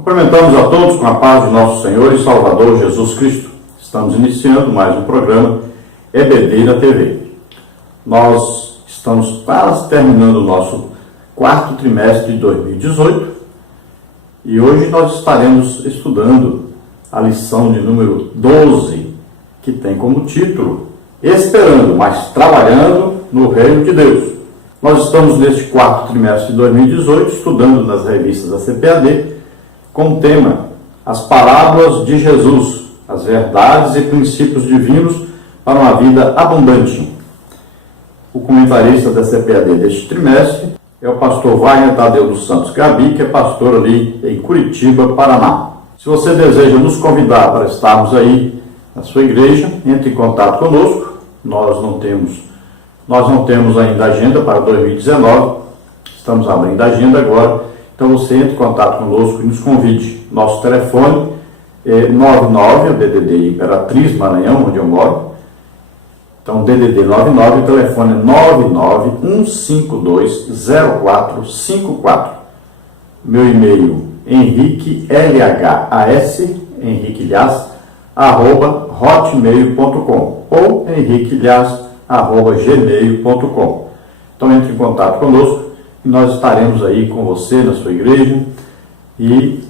Cumprimentamos a todos com a paz de nosso Senhor e Salvador Jesus Cristo. Estamos iniciando mais um programa EBD na TV. Nós estamos quase terminando o nosso quarto trimestre de 2018 e hoje nós estaremos estudando a lição de número 12, que tem como título Esperando, mas trabalhando no Reino de Deus. Nós estamos neste quarto trimestre de 2018 estudando nas revistas da CPAD com o tema As Parábolas de Jesus, as verdades e princípios divinos para uma vida abundante. O comentarista da CPAD deste trimestre é o pastor Wagner Tadeu dos Santos Gabi, que é pastor ali em Curitiba, Paraná. Se você deseja nos convidar para estarmos aí na sua igreja, entre em contato conosco. Nós não temos ainda agenda para 2019, estamos abrindo a agenda agora, então você entre em contato conosco e nos convide. Nosso telefone é 99, o DDD Imperatriz, Maranhão, onde eu moro. Então, DDD 99, o telefone é 991520454. Meu e-mail, henriquelhas@hotmail.com ou henriquelhas@gmail.com. Então, entre em contato conosco e nós estaremos aí com você na sua igreja e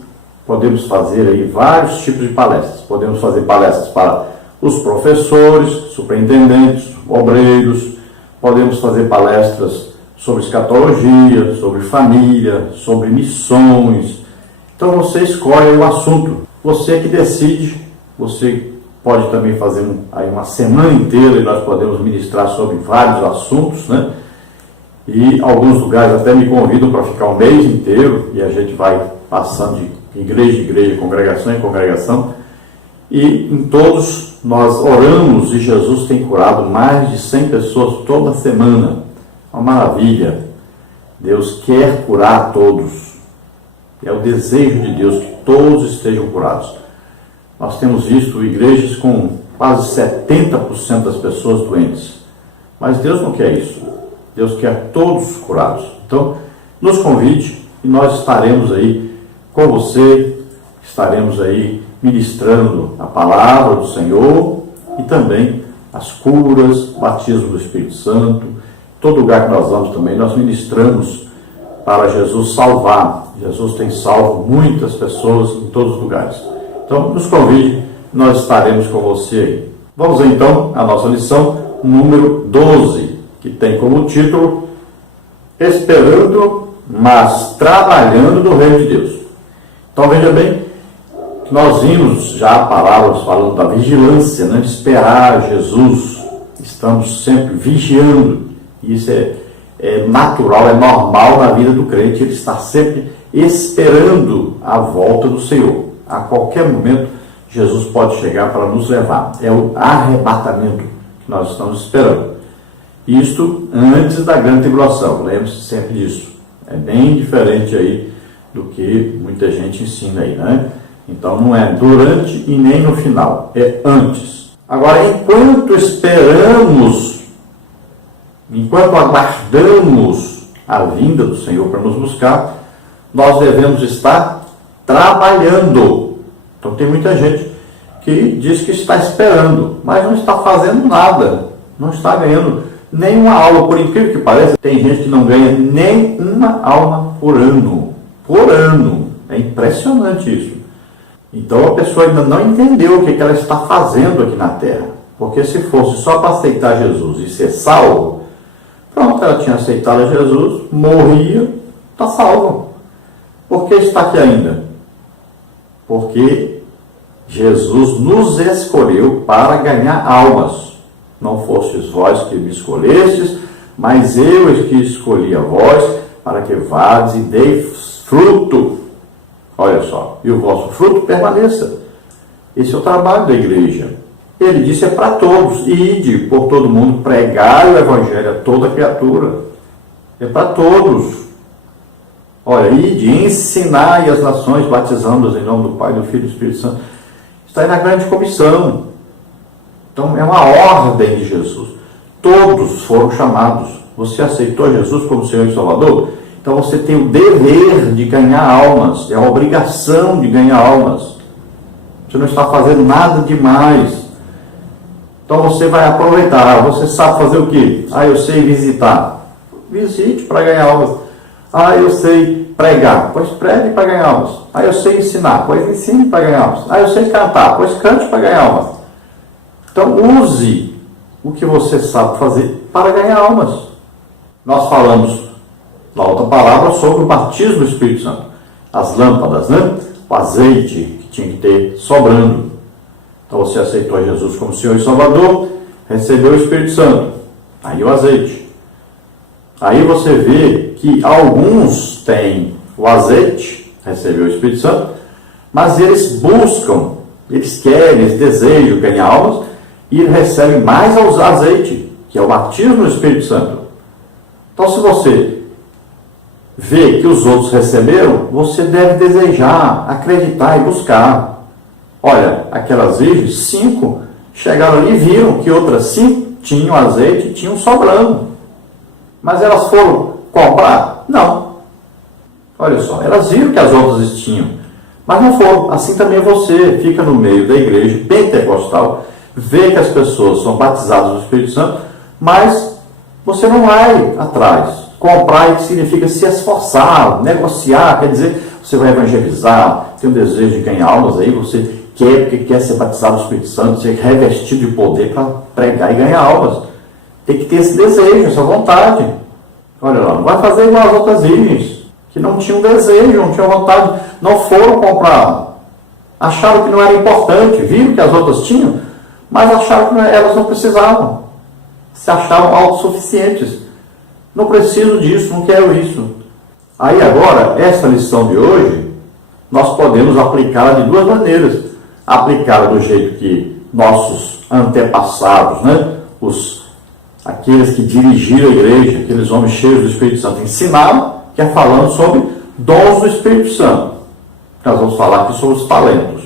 podemos fazer aí vários tipos de palestras. Podemos fazer palestras para os professores, superintendentes, obreiros, podemos fazer palestras sobre escatologia, sobre família, sobre missões. Então você escolhe o assunto, você que decide. Você pode também fazer aí uma semana inteira e nós podemos ministrar sobre vários assuntos, né? E alguns lugares até me convidam para ficar um mês inteiro e a gente vai passando de igreja em igreja, congregação em congregação. E em todos nós oramos e Jesus tem curado mais de 100 pessoas toda semana. Uma maravilha. Deus quer curar a todos. É o desejo de Deus que todos estejam curados. Nós temos visto igrejas com quase 70% das pessoas doentes. Mas Deus não quer isso. Deus quer todos curados. Então, nos convide e nós estaremos aí com você, estaremos aí ministrando a palavra do Senhor e também as curas, batismo do Espírito Santo. Todo lugar que nós vamos também, nós ministramos para Jesus salvar. Jesus tem salvo muitas pessoas em todos os lugares. Então, nos convide, nós estaremos com você aí. Vamos então à nossa lição número 12, que tem como título Esperando, mas trabalhando no Reino de Deus. Então, veja bem, nós vimos já palavras falando da vigilância, né? De esperar Jesus. Estamos sempre vigiando. Isso é natural, é normal na vida do crente. Ele está sempre esperando a volta do Senhor. A qualquer momento, Jesus pode chegar para nos levar. É o arrebatamento que nós estamos esperando. Isto antes da grande tribulação. Lembre-se sempre disso. É bem diferente aí do que muita gente ensina aí, né? Então não é durante e nem no final. É antes. Agora, enquanto esperamos, enquanto aguardamos a vinda do Senhor para nos buscar, nós devemos estar trabalhando. Então tem muita gente que diz que está esperando, mas não está fazendo nada, não está ganhando nenhuma alma, por incrível que pareça. Tem gente que não ganha nem uma alma por ano. Por ano. É impressionante isso. Então a pessoa ainda não entendeu o que ela está fazendo aqui na terra. Porque se fosse só para aceitar Jesus e ser salvo, pronto, ela tinha aceitado Jesus, morria, está salvo. Por que está aqui ainda? Porque Jesus nos escolheu para ganhar almas. Não fostes vós que me escolhestes, mas eu é que escolhi a vós, para que vades e deis fruto. Olha só, e o vosso fruto permaneça. Esse é o trabalho da igreja. Ele disse, é para todos. Ide por todo mundo, pregai o evangelho a toda criatura. É para todos. Olha, ide, ensinai as nações, batizando-as em nome do Pai, do Filho e do Espírito Santo. Está aí na grande comissão. Então, é uma ordem de Jesus. Todos foram chamados. Você aceitou Jesus como Senhor e Salvador? Então você tem o dever de ganhar almas, é a obrigação de ganhar almas. Você não está fazendo nada demais. Então você vai aproveitar. Você sabe fazer o quê? Eu sei visitar. Visite para ganhar almas. Eu sei pregar. Pois pregue para ganhar almas. Eu sei ensinar. Pois ensine para ganhar almas. Eu sei cantar. Pois cante para ganhar almas. Então use o que você sabe fazer para ganhar almas. Nós falamos na outra palavra sobre o batismo do Espírito Santo. As lâmpadas, né? O azeite que tinha que ter sobrando. Então você aceitou Jesus como Senhor e Salvador, recebeu o Espírito Santo. Aí o azeite. Aí você vê que alguns têm o azeite, recebeu o Espírito Santo, mas eles buscam, eles querem, eles desejam ganhar almas e recebem mais azeite, que é o batismo do Espírito Santo. Então se você vê que os outros receberam, você deve desejar, acreditar e buscar. Olha, aquelas virgens, 5 chegaram ali e viram que outras 5 tinham azeite e tinham sobrando. Mas elas foram comprar? Não. Olha só, elas viram que as outras tinham, mas não foram. Assim também você fica no meio da igreja pentecostal, vê que as pessoas são batizadas no Espírito Santo, mas você não vai atrás. Comprar significa se esforçar, negociar, quer dizer, você vai evangelizar, tem um desejo de ganhar almas aí, você quer, porque quer ser batizado no Espírito Santo, ser revestido de poder para pregar e ganhar almas. Tem que ter esse desejo, essa vontade. Olha lá, não vai fazer igual as outras virgens, que não tinham desejo, não tinham vontade, não foram comprar. Acharam que não era importante, viram que as outras tinham, mas acharam que elas não precisavam. Se achavam autossuficientes. Não preciso disso, não quero isso. Aí agora, essa lição de hoje, nós podemos aplicá-la de duas maneiras. Aplicá-la do jeito que nossos antepassados, né, aqueles que dirigiram a igreja, aqueles homens cheios do Espírito Santo, ensinaram, que é falando sobre dons do Espírito Santo. Nós vamos falar aqui sobre os talentos.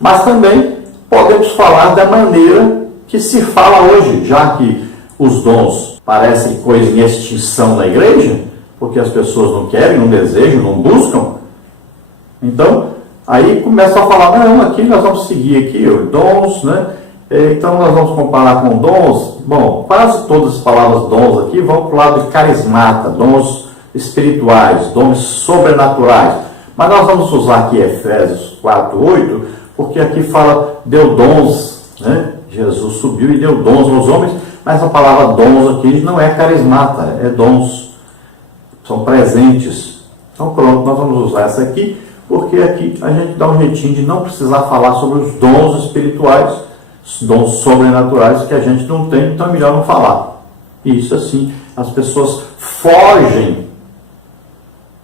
Mas também podemos falar da maneira que se fala hoje, já que os dons parecem coisa em extinção na igreja, porque as pessoas não querem, não desejam, não buscam. Então, aí começa a falar, não, aqui nós vamos seguir aqui os dons, né? Então nós vamos comparar com dons. Bom, quase todas as palavras dons aqui vão para o lado de carismata, dons espirituais, dons sobrenaturais. Mas nós vamos usar aqui Efésios 4:8, porque aqui fala, deu dons, né? Jesus subiu e deu dons aos homens, mas a palavra dons aqui não é carismata, é dons. São presentes. Então pronto, nós vamos usar essa aqui, porque aqui a gente dá um jeitinho de não precisar falar sobre os dons espirituais, os dons sobrenaturais que a gente não tem, então é melhor não falar. E isso assim, as pessoas fogem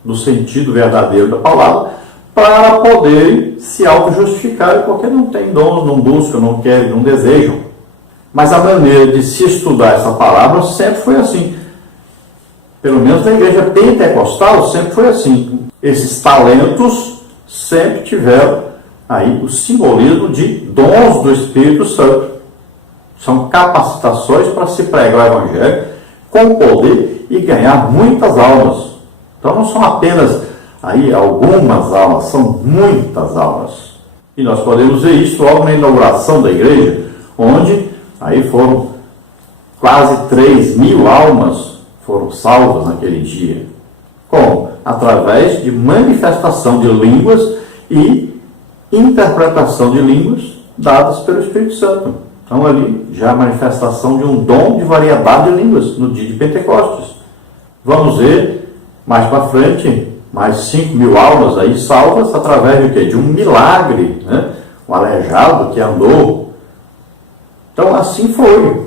do sentido verdadeiro da palavra para poderem se auto-justificarem, porque não tem dons, não buscam, não querem, não desejam. Mas a maneira de se estudar essa palavra sempre foi assim. Pelo menos na igreja pentecostal sempre foi assim. Esses talentos sempre tiveram aí o simbolismo de dons do Espírito Santo. São capacitações para se pregar o Evangelho com poder e ganhar muitas almas. Então não são apenas aí algumas almas, são muitas almas. E nós podemos ver isso logo na inauguração da igreja, onde aí foram quase 3.000 almas foram salvas naquele dia. Como? Através de manifestação de línguas e interpretação de línguas dadas pelo Espírito Santo. Então ali já a manifestação de um dom de variedade de línguas no dia de Pentecostes. Vamos ver mais para frente, mais 5.000 almas aí salvas através de quê? De um milagre, né? Um aleijado que andou. Então assim foi.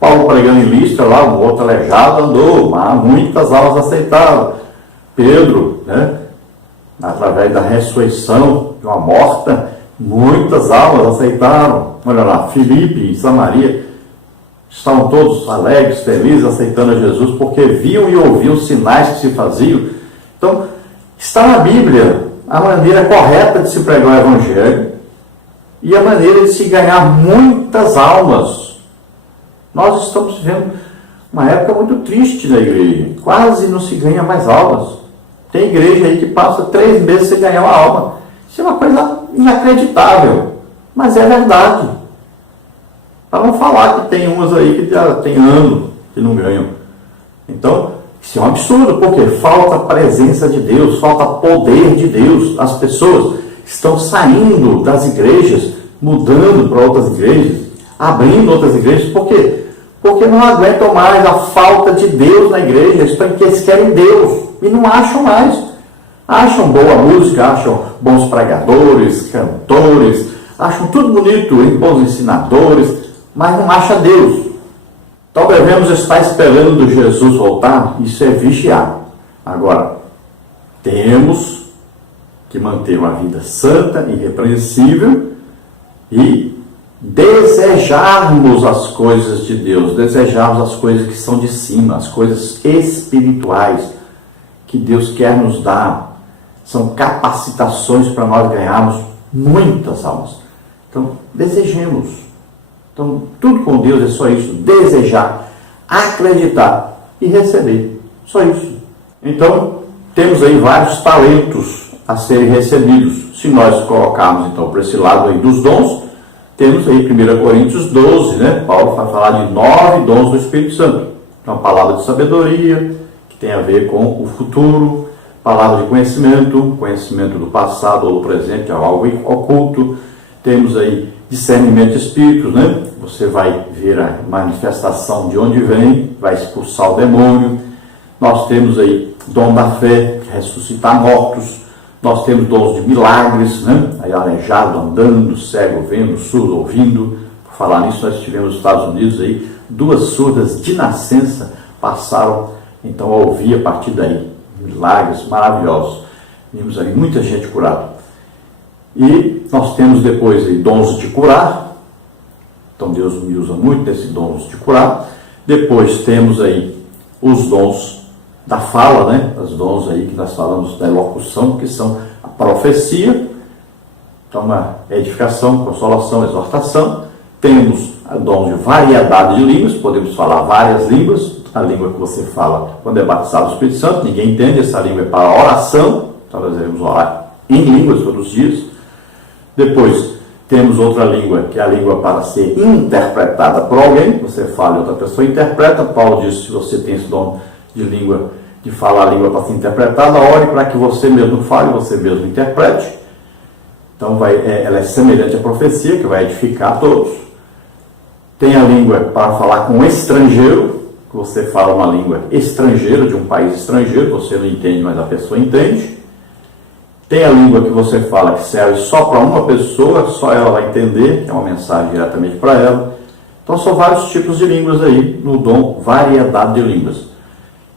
Paulo pregando em Listra lá, um outro aleijado andou, mas muitas almas aceitaram. Pedro, né? Através da ressurreição de uma morta, muitas almas aceitaram. Olha lá, Filipe e Samaria estavam todos alegres, felizes, aceitando a Jesus, porque viam e ouviam os sinais que se faziam. Então, está na Bíblia a maneira correta de se pregar o Evangelho e a maneira de se ganhar muitas almas. Nós estamos vivendo Uma época muito triste na igreja. Quase não se ganha mais almas. Tem igreja aí que passa 3 meses sem ganhar uma alma. Isso é uma coisa inacreditável. Mas é verdade. Para não falar que tem umas aí que já tem ano que não ganham. Então, isso é um absurdo, porque falta a presença de Deus, falta poder de Deus. As pessoas estão saindo das igrejas, mudando para outras igrejas, abrindo outras igrejas. Por quê? Porque não aguentam mais a falta de Deus na igreja. Eles querem Deus e não acham mais. Acham boa música, acham bons pregadores, cantores, acham tudo bonito, bons ensinadores, mas não acham Deus. Então devemos estar esperando Jesus voltar. Isso é vigiar. Agora, temos que manter uma vida santa, irrepreensível e desejarmos as coisas de Deus, desejarmos as coisas que são de cima, as coisas espirituais que Deus quer nos dar. São capacitações para nós ganharmos muitas almas. Então, desejemos. Então, tudo com Deus é só isso: desejar, acreditar e receber. Só isso. Então, temos aí vários talentos a serem recebidos. Se nós colocarmos, então, para esse lado aí dos dons, temos aí 1 Coríntios 12, né? Paulo vai falar de 9 dons do Espírito Santo. Então, a palavra de sabedoria, que tem a ver com o futuro, palavra de conhecimento, conhecimento do passado ou do presente, algo oculto. Temos aí discernimento de espíritos, né? Você vai ver a manifestação de onde vem, vai expulsar o demônio. Nós temos aí dom da fé, ressuscitar mortos. Nós temos dons de milagres, né? Aí aleijado andando, cego vendo, surdo ouvindo. Por falar nisso, nós tivemos nos Estados Unidos aí 2 surdas de nascença passaram então a ouvir a partir daí. Milagres maravilhosos. Vimos ali muita gente curada. E nós temos depois aí dons de curar. Então Deus me usa muito nesses dons de curar. Depois temos aí os dons da fala, né? Os dons aí que nós falamos da elocução, que são a profecia. Então, uma edificação, consolação, exortação. Temos o dom de variedade de línguas, podemos falar várias línguas. A língua que você fala quando é batizado no Espírito Santo, ninguém entende, essa língua é para oração. Então nós devemos orar em línguas todos os dias. Depois temos outra língua, que é a língua para ser interpretada por alguém. Você fala e outra pessoa interpreta. Paulo diz: se você tem esse dom de língua, de falar a língua para ser interpretada, ore para que você mesmo fale, você mesmo interprete. Então ela é semelhante à profecia, que vai edificar todos. Tem a língua para falar com um estrangeiro, que você fala uma língua estrangeira, de um país estrangeiro, você não entende, mas a pessoa entende. Tem a língua que você fala que serve só para uma pessoa, só ela vai entender, que é uma mensagem diretamente para ela. Então são vários tipos de línguas aí, no dom variedade de línguas.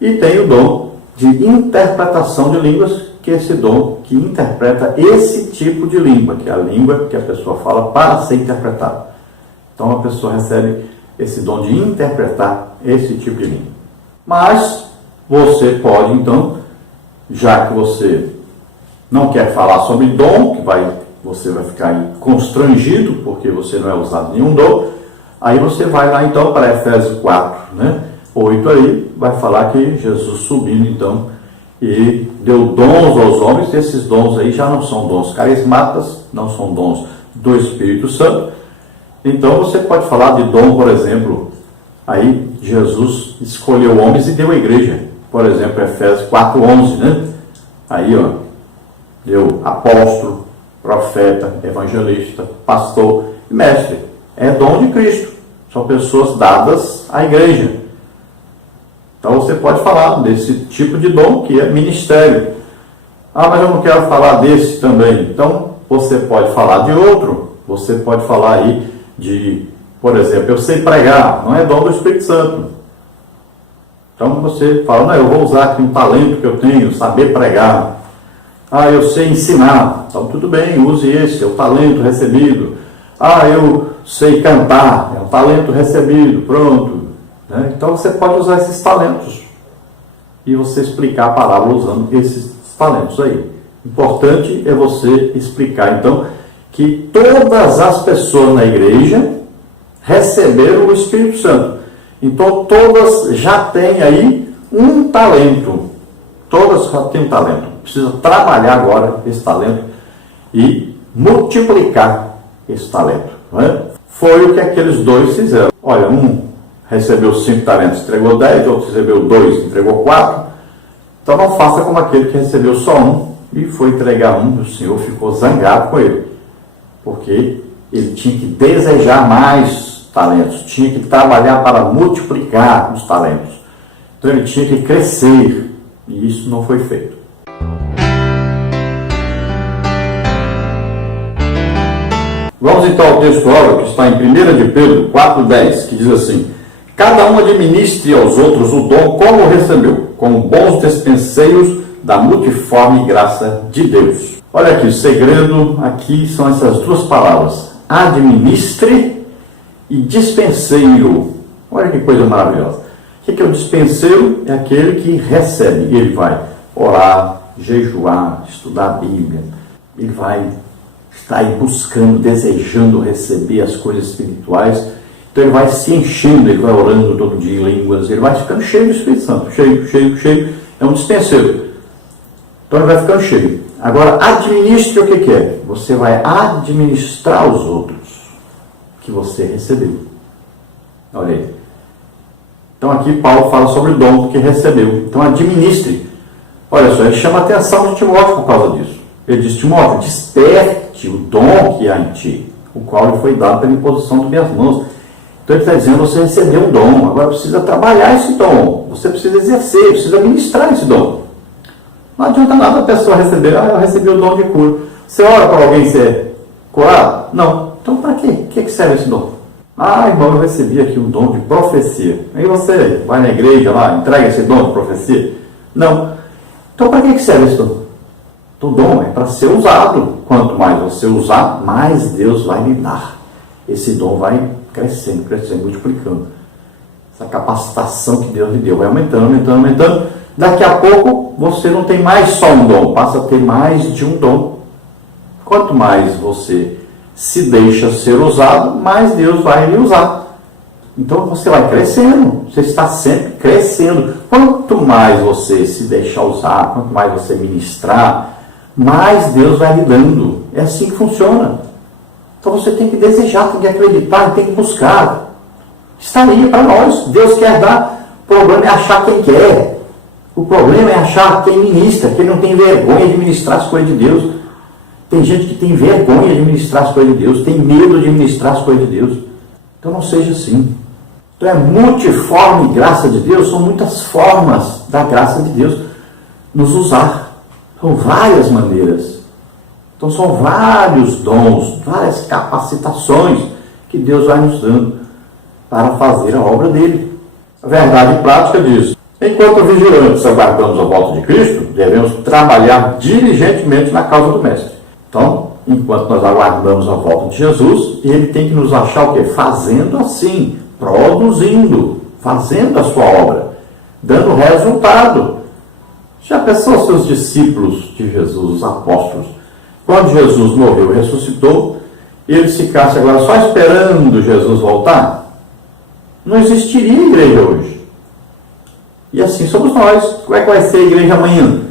E tem o dom de interpretação de línguas, que é esse dom que interpreta esse tipo de língua, que é a língua que a pessoa fala para ser interpretada. Então a pessoa recebe esse dom de interpretar esse tipo de língua. Mas você pode, então, já que você não quer falar sobre dom, que você vai ficar aí constrangido, porque você não é usado nenhum dom, aí você vai lá então para Efésios 4, né? 8 aí, vai falar que Jesus subindo então e deu dons aos homens. Esses dons aí já não são dons carismáticos, não são dons do Espírito Santo. Então você pode falar de dom, por exemplo, aí Jesus escolheu homens e deu a igreja. Por exemplo, Efésios 4:11, né? Aí, ó, deu apóstolo, profeta, evangelista, pastor e mestre. É dom de Cristo. São pessoas dadas à igreja. Então você pode falar desse tipo de dom que é ministério. Ah, mas eu não quero falar desse também. Então você pode falar de outro. Você pode falar aí de, por exemplo, eu sei pregar. Não é dom do Espírito Santo. Então você fala: não, eu vou usar aqui um talento que eu tenho, saber pregar. Ah, eu sei ensinar. Então tudo bem, use esse, é o talento recebido. Ah, eu sei cantar, é um talento recebido, pronto. Né? Então você pode usar esses talentos e você explicar a palavra usando esses talentos aí. Importante é você explicar então que todas as pessoas na igreja receberam o Espírito Santo. Então todas já têm aí um talento. Todas já têm um talento. Precisa trabalhar agora esse talento e multiplicar esse talento. Não é? Foi o que aqueles dois fizeram. Olha, um recebeu 5 talentos, entregou 10, outro recebeu 2, entregou 4. Então não faça como aquele que recebeu só um e foi entregar um, e o Senhor ficou zangado com ele. Porque ele tinha que desejar mais talentos, tinha que trabalhar para multiplicar os talentos. Então ele tinha que crescer, e isso não foi feito. Vamos então ao texto áureo que está em 1 de Pedro 4,10, que diz assim: cada um administre aos outros o dom como recebeu, como bons despenseiros da multiforme graça de Deus. Olha aqui, o segredo aqui são essas duas palavras, administre e dispenseiro. Olha que coisa maravilhosa. O que é o dispenseiro? É aquele que recebe. Ele vai orar, jejuar, estudar a Bíblia. Ele vai estar aí buscando, desejando receber as coisas espirituais. Então ele vai se enchendo, ele vai orando todo dia em línguas, ele vai ficando cheio do Espírito Santo. Cheio. É um dispenseiro. Então ele vai ficando cheio. Agora, administre o que é? Você vai administrar os outros que você recebeu. Olha aí. Então aqui Paulo fala sobre o dom que recebeu. Então administre. Olha só, ele chama a atenção de Timóteo por causa disso. Ele diz: Timóteo, desperte o dom que há em ti, o qual lhe foi dado pela imposição de minhas mãos. Então ele está dizendo: você recebeu um dom, agora precisa trabalhar esse dom, você precisa exercer, precisa ministrar esse dom. Não adianta nada a pessoa receber: eu recebi o dom de cura. Você ora para alguém ser curado? Não. Então para quê? O que serve esse dom? Irmão, eu recebi aqui o dom de profecia. Aí você vai na igreja lá, entrega esse dom de profecia? Não. Então para que serve esse dom? O dom é para ser usado. Quanto mais você usar, mais Deus vai lhe dar. Esse dom vai crescendo, multiplicando. Essa capacitação que Deus lhe deu vai aumentando. Daqui a pouco você não tem mais só um dom, passa a ter mais de um dom. Quanto mais você se deixa ser usado, mais Deus vai lhe usar. Então você vai crescendo, você está sempre crescendo. Quanto mais você se deixar usar, quanto mais você ministrar, mais Deus vai lhe dando. É assim que funciona. Então você tem que desejar, tem que acreditar, tem que buscar. Está aí para nós. Deus quer dar. O problema é achar quem quer. O problema é achar quem ministra, quem não tem vergonha de ministrar as coisas de Deus. Tem gente que tem vergonha de ministrar as coisas de Deus, tem medo de ministrar as coisas de Deus. Então não seja assim. Então é multiforme graça de Deus, são muitas formas da graça de Deus nos usar. São várias maneiras. Então são vários dons, várias capacitações que Deus vai nos dando para fazer a obra dele. A verdade prática diz: enquanto vigilantes aguardamos a volta de Cristo, devemos trabalhar diligentemente na causa do Mestre. Então, enquanto nós aguardamos a volta de Jesus, ele tem que nos achar o quê? Fazendo assim, produzindo, fazendo a sua obra, dando resultado. Já pensou seus discípulos de Jesus, os apóstolos, quando Jesus morreu e ressuscitou, eles ficassem agora só esperando Jesus voltar? Não existiria igreja hoje. E assim somos nós. Como é que vai ser a igreja amanhã?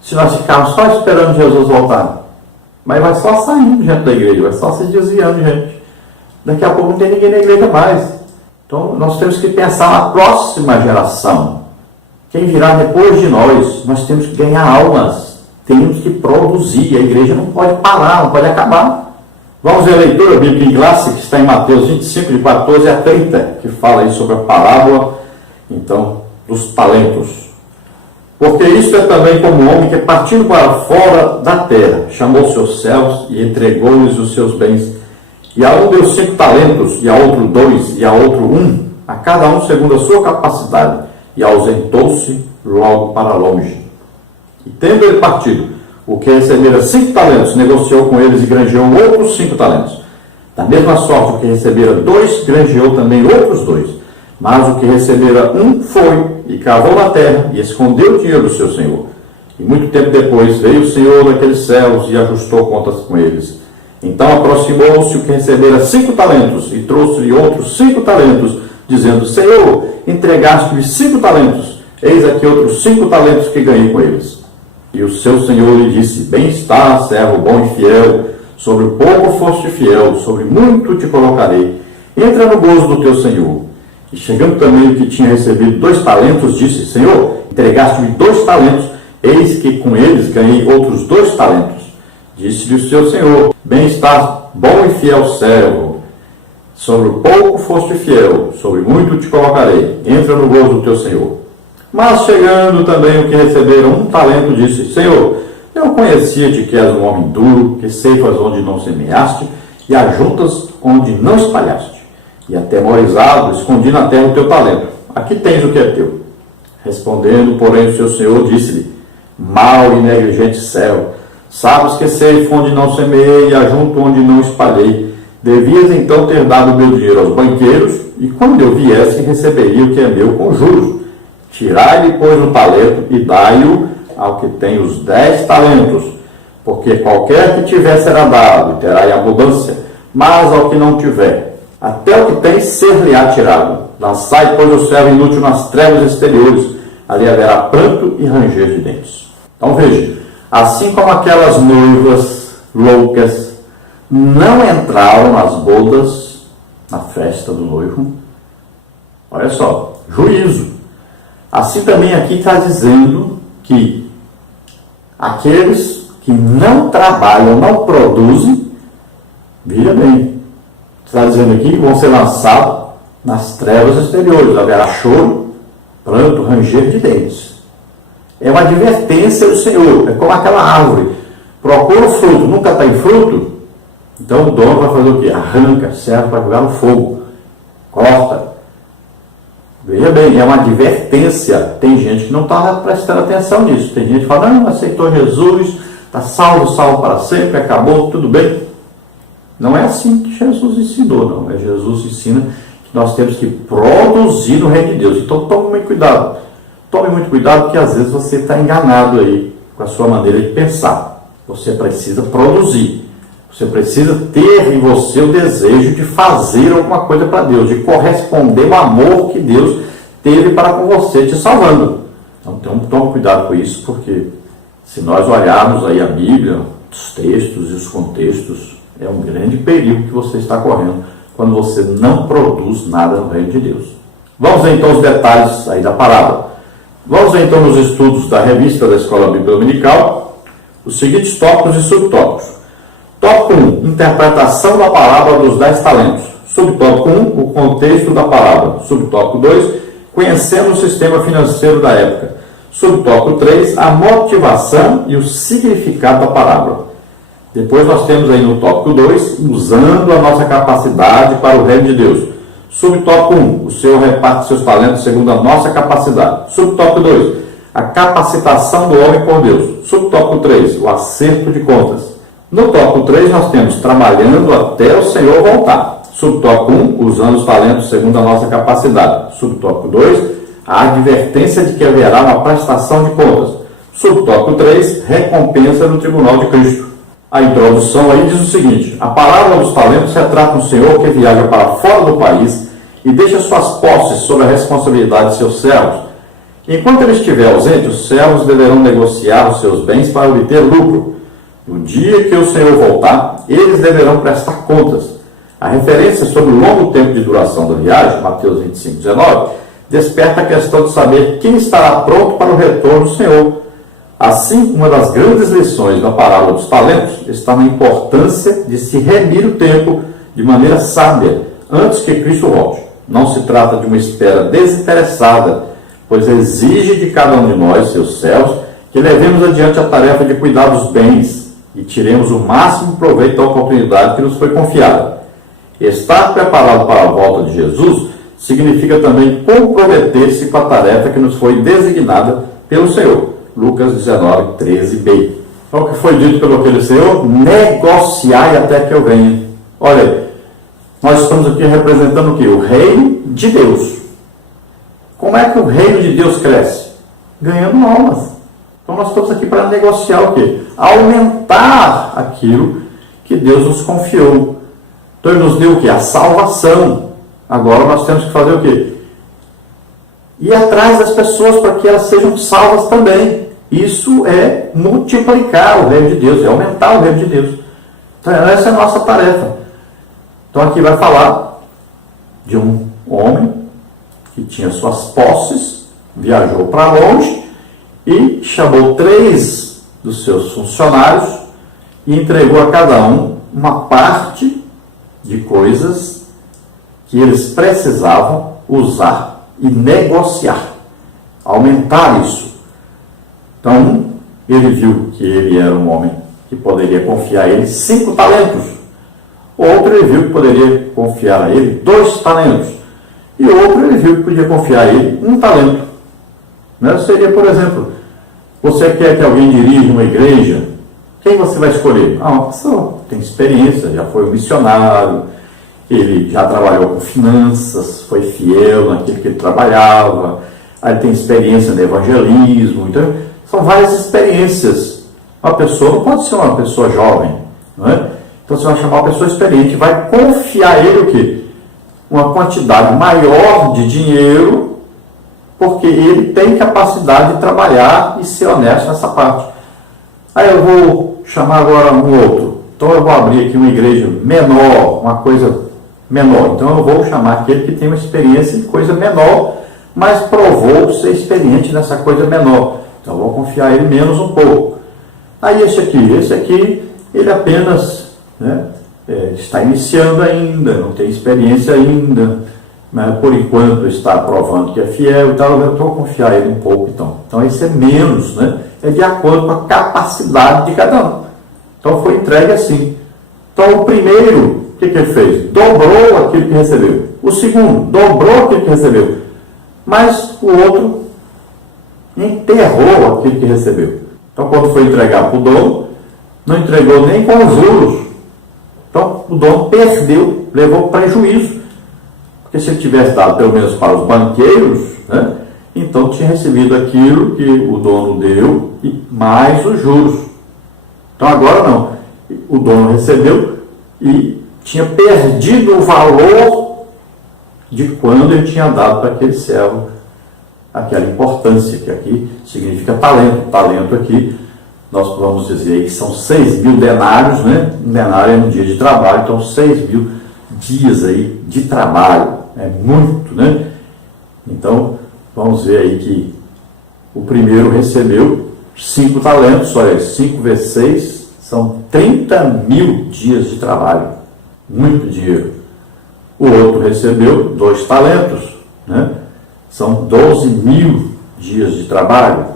Se nós ficarmos só esperando Jesus voltar? Mas vai só saindo gente da igreja, vai só se desviando gente. Daqui a pouco não tem ninguém na igreja mais. Então nós temos que pensar na próxima geração. Quem virá depois de nós temos que ganhar almas, temos que produzir. A igreja não pode parar, não pode acabar. Vamos ver a leitura bíblica em classe, que está em Mateus 25, de 14 a 30, que fala aí sobre a parábola, então, dos talentos. Porque isto é também como um homem que, partindo para fora da terra, chamou seus servos e entregou-lhes os seus bens. E a um deu 5 talentos, e a outro 2, e a outro 1, a cada um segundo a sua capacidade, e ausentou-se logo para longe. E tendo ele partido, o que recebera 5 talentos, negociou com eles e granjeou outros 5 talentos. Da mesma sorte, o que recebera 2, granjeou também outros 2. Mas o que recebera 1 foi e cavou na terra e escondeu o dinheiro do seu senhor. E muito tempo depois veio o senhor daqueles céus e ajustou contas com eles. Então aproximou-se o que recebera 5 talentos e trouxe-lhe outros 5 talentos, dizendo: Senhor, entregaste-me 5 talentos, eis aqui outros 5 talentos que ganhei com eles. E o seu senhor lhe disse: Bem está, servo bom e fiel, sobre o pouco foste fiel, sobre muito te colocarei. Entra no gozo do teu senhor. E chegando também o que tinha recebido 2 talentos, disse: Senhor, entregaste-me 2 talentos, eis que com eles ganhei outros 2 talentos. Disse-lhe o seu senhor: Bem está, bom e fiel servo, sobre o pouco foste fiel, sobre muito te colocarei. Entra no gozo do teu senhor. Mas chegando também o que receberam 1 talento, disse: Senhor, eu conhecia-te que és um homem duro, que ceifas onde não semeaste, e ajuntas onde não espalhaste. E atemorizado, escondi na terra o teu talento. Aqui tens o que é teu. Respondendo, porém, o seu senhor disse-lhe: Mau e negligente servo, sabes que ceifo onde não semeei e ajunto onde não espalhei. Devias então ter dado o meu dinheiro aos banqueiros, e quando eu viesse, receberia o que é meu com juros. Tirai-lhe, pois, o talento e dai-o ao que tem os 10 talentos, porque qualquer que tiver será dado, e terá em abundância, mas ao que não tiver, até o que tem ser-lhe-á tirado. Lançai, pois, o servo inútil nas trevas exteriores, ali haverá pranto e ranger de dentes. Então veja, assim como aquelas noivas loucas não entraram nas bodas, na festa do noivo, olha só, juízo. Assim também aqui está dizendo que aqueles que não trabalham, não produzem, veja bem, está dizendo aqui, vão ser lançados nas trevas exteriores, haverá choro, pranto, ranger de dentes. É uma advertência do Senhor, é como aquela árvore, procura o fruto, nunca está em fruto, então o dono vai fazer o quê? Arranca, serve para jogar no fogo, corta. Veja bem, é uma advertência. Tem gente que não está prestando atenção nisso. Tem gente que fala: não, aceitou Jesus, está salvo, salvo para sempre, acabou, tudo bem. Não é assim que Jesus ensinou, não. Jesus ensina que nós temos que produzir no reino de Deus. Então tome muito cuidado. Tome muito cuidado, porque às vezes você está enganado aí com a sua maneira de pensar. Você precisa produzir. Você precisa ter em você o desejo de fazer alguma coisa para Deus, de corresponder ao amor que Deus teve para com você, te salvando. Então tome cuidado com isso, porque se nós olharmos aí a Bíblia, os textos e os contextos, é um grande perigo que você está correndo quando você não produz nada no reino de Deus. Vamos ver então os detalhes aí da parábola. Vamos ver então nos estudos da revista da Escola Bíblica Dominical os seguintes tópicos e subtópicos. Tópico 1, interpretação da parábola dos 10 talentos. Subtópico 1, o contexto da parábola. Subtópico 2, conhecendo o sistema financeiro da época. Subtópico 3, a motivação e o significado da parábola. Depois nós temos aí no tópico 2, usando a nossa capacidade para o reino de Deus. Subtópico 1, o Senhor reparte seus talentos segundo a nossa capacidade. Subtópico 2, a capacitação do homem por Deus. Subtópico 3, o acerto de contas. No tópico 3, nós temos trabalhando até o Senhor voltar. Subtópico 1, usando os talentos segundo a nossa capacidade. Subtópico 2, a advertência de que haverá uma prestação de contas. Subtópico 3, recompensa no tribunal de Cristo. A introdução aí diz o seguinte: a parábola dos talentos retrata um senhor que viaja para fora do país e deixa suas posses sob a responsabilidade de seus servos. Enquanto ele estiver ausente, os servos deverão negociar os seus bens para obter lucro. No dia que o Senhor voltar, eles deverão prestar contas. A referência sobre o longo tempo de duração da viagem, Mateus 25, 19, desperta a questão de saber quem estará pronto para o retorno do Senhor. Assim, uma das grandes lições da parábola dos talentos está na importância de se remir o tempo de maneira sábia, antes que Cristo volte. Não se trata de uma espera desinteressada, pois exige de cada um de nós, seus servos, que levemos adiante a tarefa de cuidar dos bens e tiremos o máximo proveito da oportunidade que nos foi confiada. Estar preparado para a volta de Jesus significa também comprometer-se com a tarefa que nos foi designada pelo Senhor. Lucas 19, 13b. Então, o que foi dito pelo aquele Senhor? Negociai até que eu venha. Olha aí, nós estamos aqui representando o quê? O reino de Deus. Como é que o reino de Deus cresce? Ganhando almas. Então nós estamos aqui para negociar o quê? Aumentar aquilo que Deus nos confiou. Então Ele nos deu o quê? A salvação. Agora nós temos que fazer o quê? Ir atrás das pessoas para que elas sejam salvas também. Isso é multiplicar o reino de Deus, é aumentar o reino de Deus. Então essa é a nossa tarefa. Então aqui vai falar de um homem que tinha suas posses, viajou para longe e chamou 3 dos seus funcionários e entregou a cada um uma parte de coisas que eles precisavam usar e negociar, aumentar isso. Então, ele viu que ele era um homem que poderia confiar a ele 5 talentos. Outro ele viu que poderia confiar a ele 2 talentos. E outro ele viu que podia confiar a ele 1 talento. Né? Seria, por exemplo, você quer que alguém dirija uma igreja, quem você vai escolher? Uma pessoa que tem experiência, já foi um missionário, ele já trabalhou com finanças, foi fiel naquilo que ele trabalhava, aí tem experiência no evangelismo, então são várias experiências. Uma pessoa não pode ser uma pessoa jovem, não é? Então você vai chamar uma pessoa experiente, vai confiar a ele o quê? Uma quantidade maior de dinheiro, porque ele tem capacidade de trabalhar e ser honesto nessa parte. Aí eu vou chamar agora um outro. Então eu vou abrir aqui uma igreja menor, uma coisa menor. Então eu vou chamar aquele que tem uma experiência em coisa menor, mas provou ser experiente nessa coisa menor. Então eu vou confiar ele menos um pouco. Aí esse aqui, ele apenas está iniciando ainda, não tem experiência ainda, mas por enquanto está provando que é fiel e tal, eu vou confiar ele um pouco então. Então esse é menos, né? É de acordo com a capacidade de cada um. Então foi entregue assim. Então o primeiro, o que ele fez? Dobrou aquilo que recebeu. O segundo, dobrou aquilo que recebeu. Mas o outro enterrou aquilo que recebeu. Então quando foi entregar para o dono, não entregou nem com os juros. Então o dono perdeu, levou prejuízo. Porque se ele tivesse dado pelo menos para os banqueiros, né, então tinha recebido aquilo que o dono deu e mais os juros. Então agora não. O dono recebeu e tinha perdido o valor de quando ele tinha dado para aquele servo aquela importância, que aqui significa talento. Talento aqui, nós vamos dizer que são 6.000 denários, né? Um denário é um dia de trabalho, então 6.000 dias aí de trabalho. É muito, né? Então, vamos ver aí que o primeiro recebeu 5 talentos, olha, 5 vezes 6 são 30.000 dias de trabalho. Muito dinheiro. O outro recebeu 2 talentos, né? São 12.000 dias de trabalho.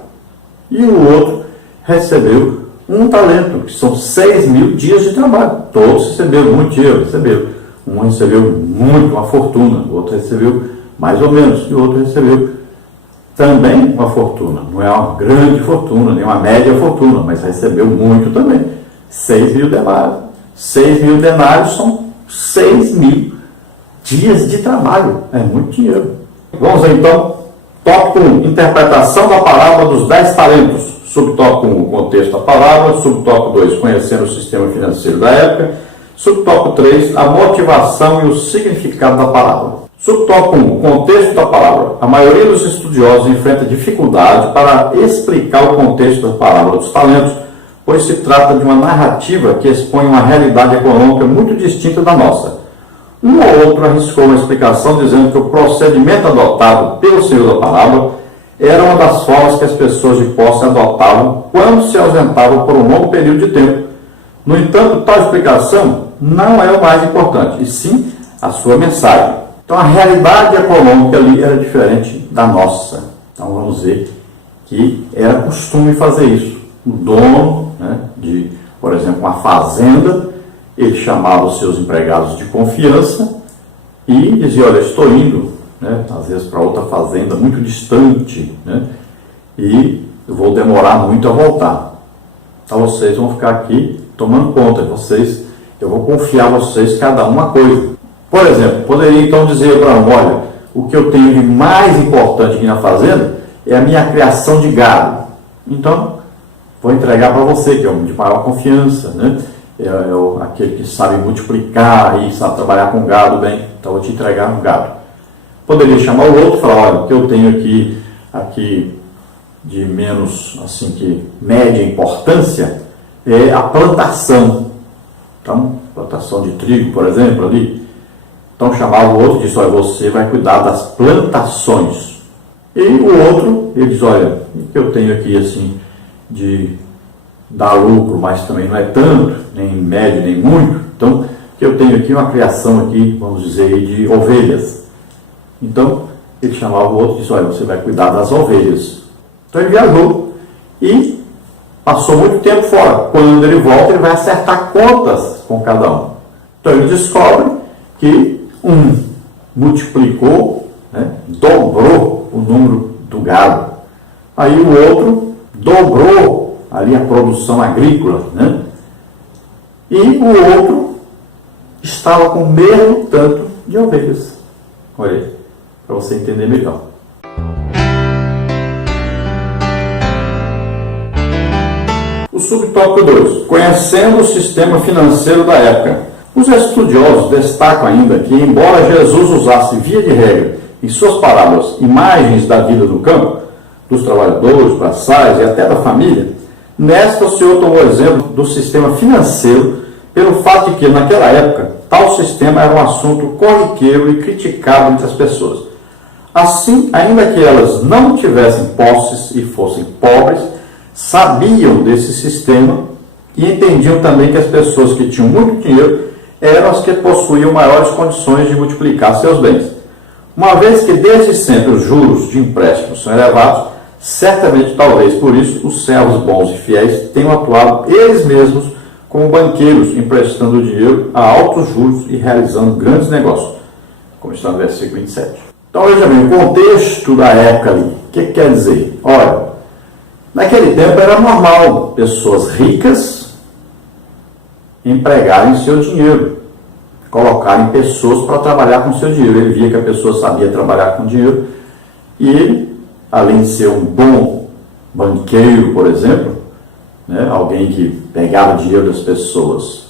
E o outro recebeu 1 talento, que são 6.000 dias de trabalho. Todos receberam muito dinheiro, receberam. Um recebeu muito, uma fortuna, o outro recebeu mais ou menos, e o outro recebeu também uma fortuna. Não é uma grande fortuna, nem uma média fortuna, mas recebeu muito também. 6.000 denários. 6.000 denários são 6.000 dias de trabalho. É muito dinheiro. Vamos aí, então, tópico 1, interpretação da parábola dos 10 talentos. Subtópico 1, contexto da parábola. Subtópico 2, conhecendo o sistema financeiro da época. Subtópico 3, a motivação e o significado da parábola. Subtópico 1, contexto da parábola. A maioria dos estudiosos enfrenta dificuldade para explicar o contexto da parábola dos talentos, pois se trata de uma narrativa que expõe uma realidade econômica muito distinta da nossa. Um ou outro arriscou uma explicação dizendo que o procedimento adotado pelo senhor da parábola era uma das formas que as pessoas de posse adotavam quando se ausentavam por um longo período de tempo. No entanto, tal explicação não é o mais importante, e sim a sua mensagem. Então, a realidade econômica ali era diferente da nossa. Então, vamos ver que era costume fazer isso. O dono, né, de, por exemplo, uma fazenda, ele chamava os seus empregados de confiança e dizia, olha, estou indo, né, às vezes para outra fazenda muito distante, né, e eu vou demorar muito a voltar. Então, vocês vão ficar aqui tomando conta de vocês, eu vou confiar a vocês cada uma coisa. Por exemplo, poderia então dizer para um, olha, o que eu tenho de mais importante aqui na fazenda é a minha criação de gado. Então, vou entregar para você, que é um de maior confiança, né? Aquele que sabe multiplicar e sabe trabalhar com gado bem. então eu vou te entregar um gado. Poderia chamar o outro e falar, olha, o que eu tenho aqui de menos, assim, que média importância, é a plantação. Então, plantação de trigo, por exemplo, ali. Então chamava o outro e disse, olha, você vai cuidar das plantações. E o outro, ele diz, olha, o que eu tenho aqui, assim, de dar lucro, mas também não é tanto, nem médio, nem muito. Então, o que eu tenho aqui é uma criação aqui, vamos dizer, de ovelhas. Então, ele chamava o outro e disse, olha, você vai cuidar das ovelhas. Então ele viajou e passou muito tempo fora. Quando ele volta, ele vai acertar contas com cada um. Então ele descobre que um multiplicou, né, dobrou o número do gado. Aí o outro dobrou ali a produção agrícola, né? E o outro estava com o mesmo tanto de ovelhas. Olha aí, para você entender melhor. O subtópico 2. Conhecendo o sistema financeiro da época. Os estudiosos destacam ainda que, embora Jesus usasse, via de regra, em suas parábolas, imagens da vida do campo, dos trabalhadores, braçais e até da família, nesta o Senhor tomou exemplo do sistema financeiro pelo fato de que, naquela época, tal sistema era um assunto corriqueiro e criticado entre as pessoas. Assim, ainda que elas não tivessem posses e fossem pobres, sabiam desse sistema e entendiam também que as pessoas que tinham muito dinheiro eram as que possuíam maiores condições de multiplicar seus bens. Uma vez que desde sempre os juros de empréstimos são elevados, certamente, talvez por isso, os servos bons e fiéis tenham atuado eles mesmos como banqueiros, emprestando dinheiro a altos juros e realizando grandes negócios, como está no versículo 27. Então veja bem, o contexto da época ali, o que quer dizer? Olha, naquele tempo era normal pessoas ricas empregarem seu dinheiro, colocarem pessoas para trabalhar com seu dinheiro. Ele via que a pessoa sabia trabalhar com dinheiro e ele, além de ser um bom banqueiro, por exemplo, né, alguém que pegava o dinheiro das pessoas,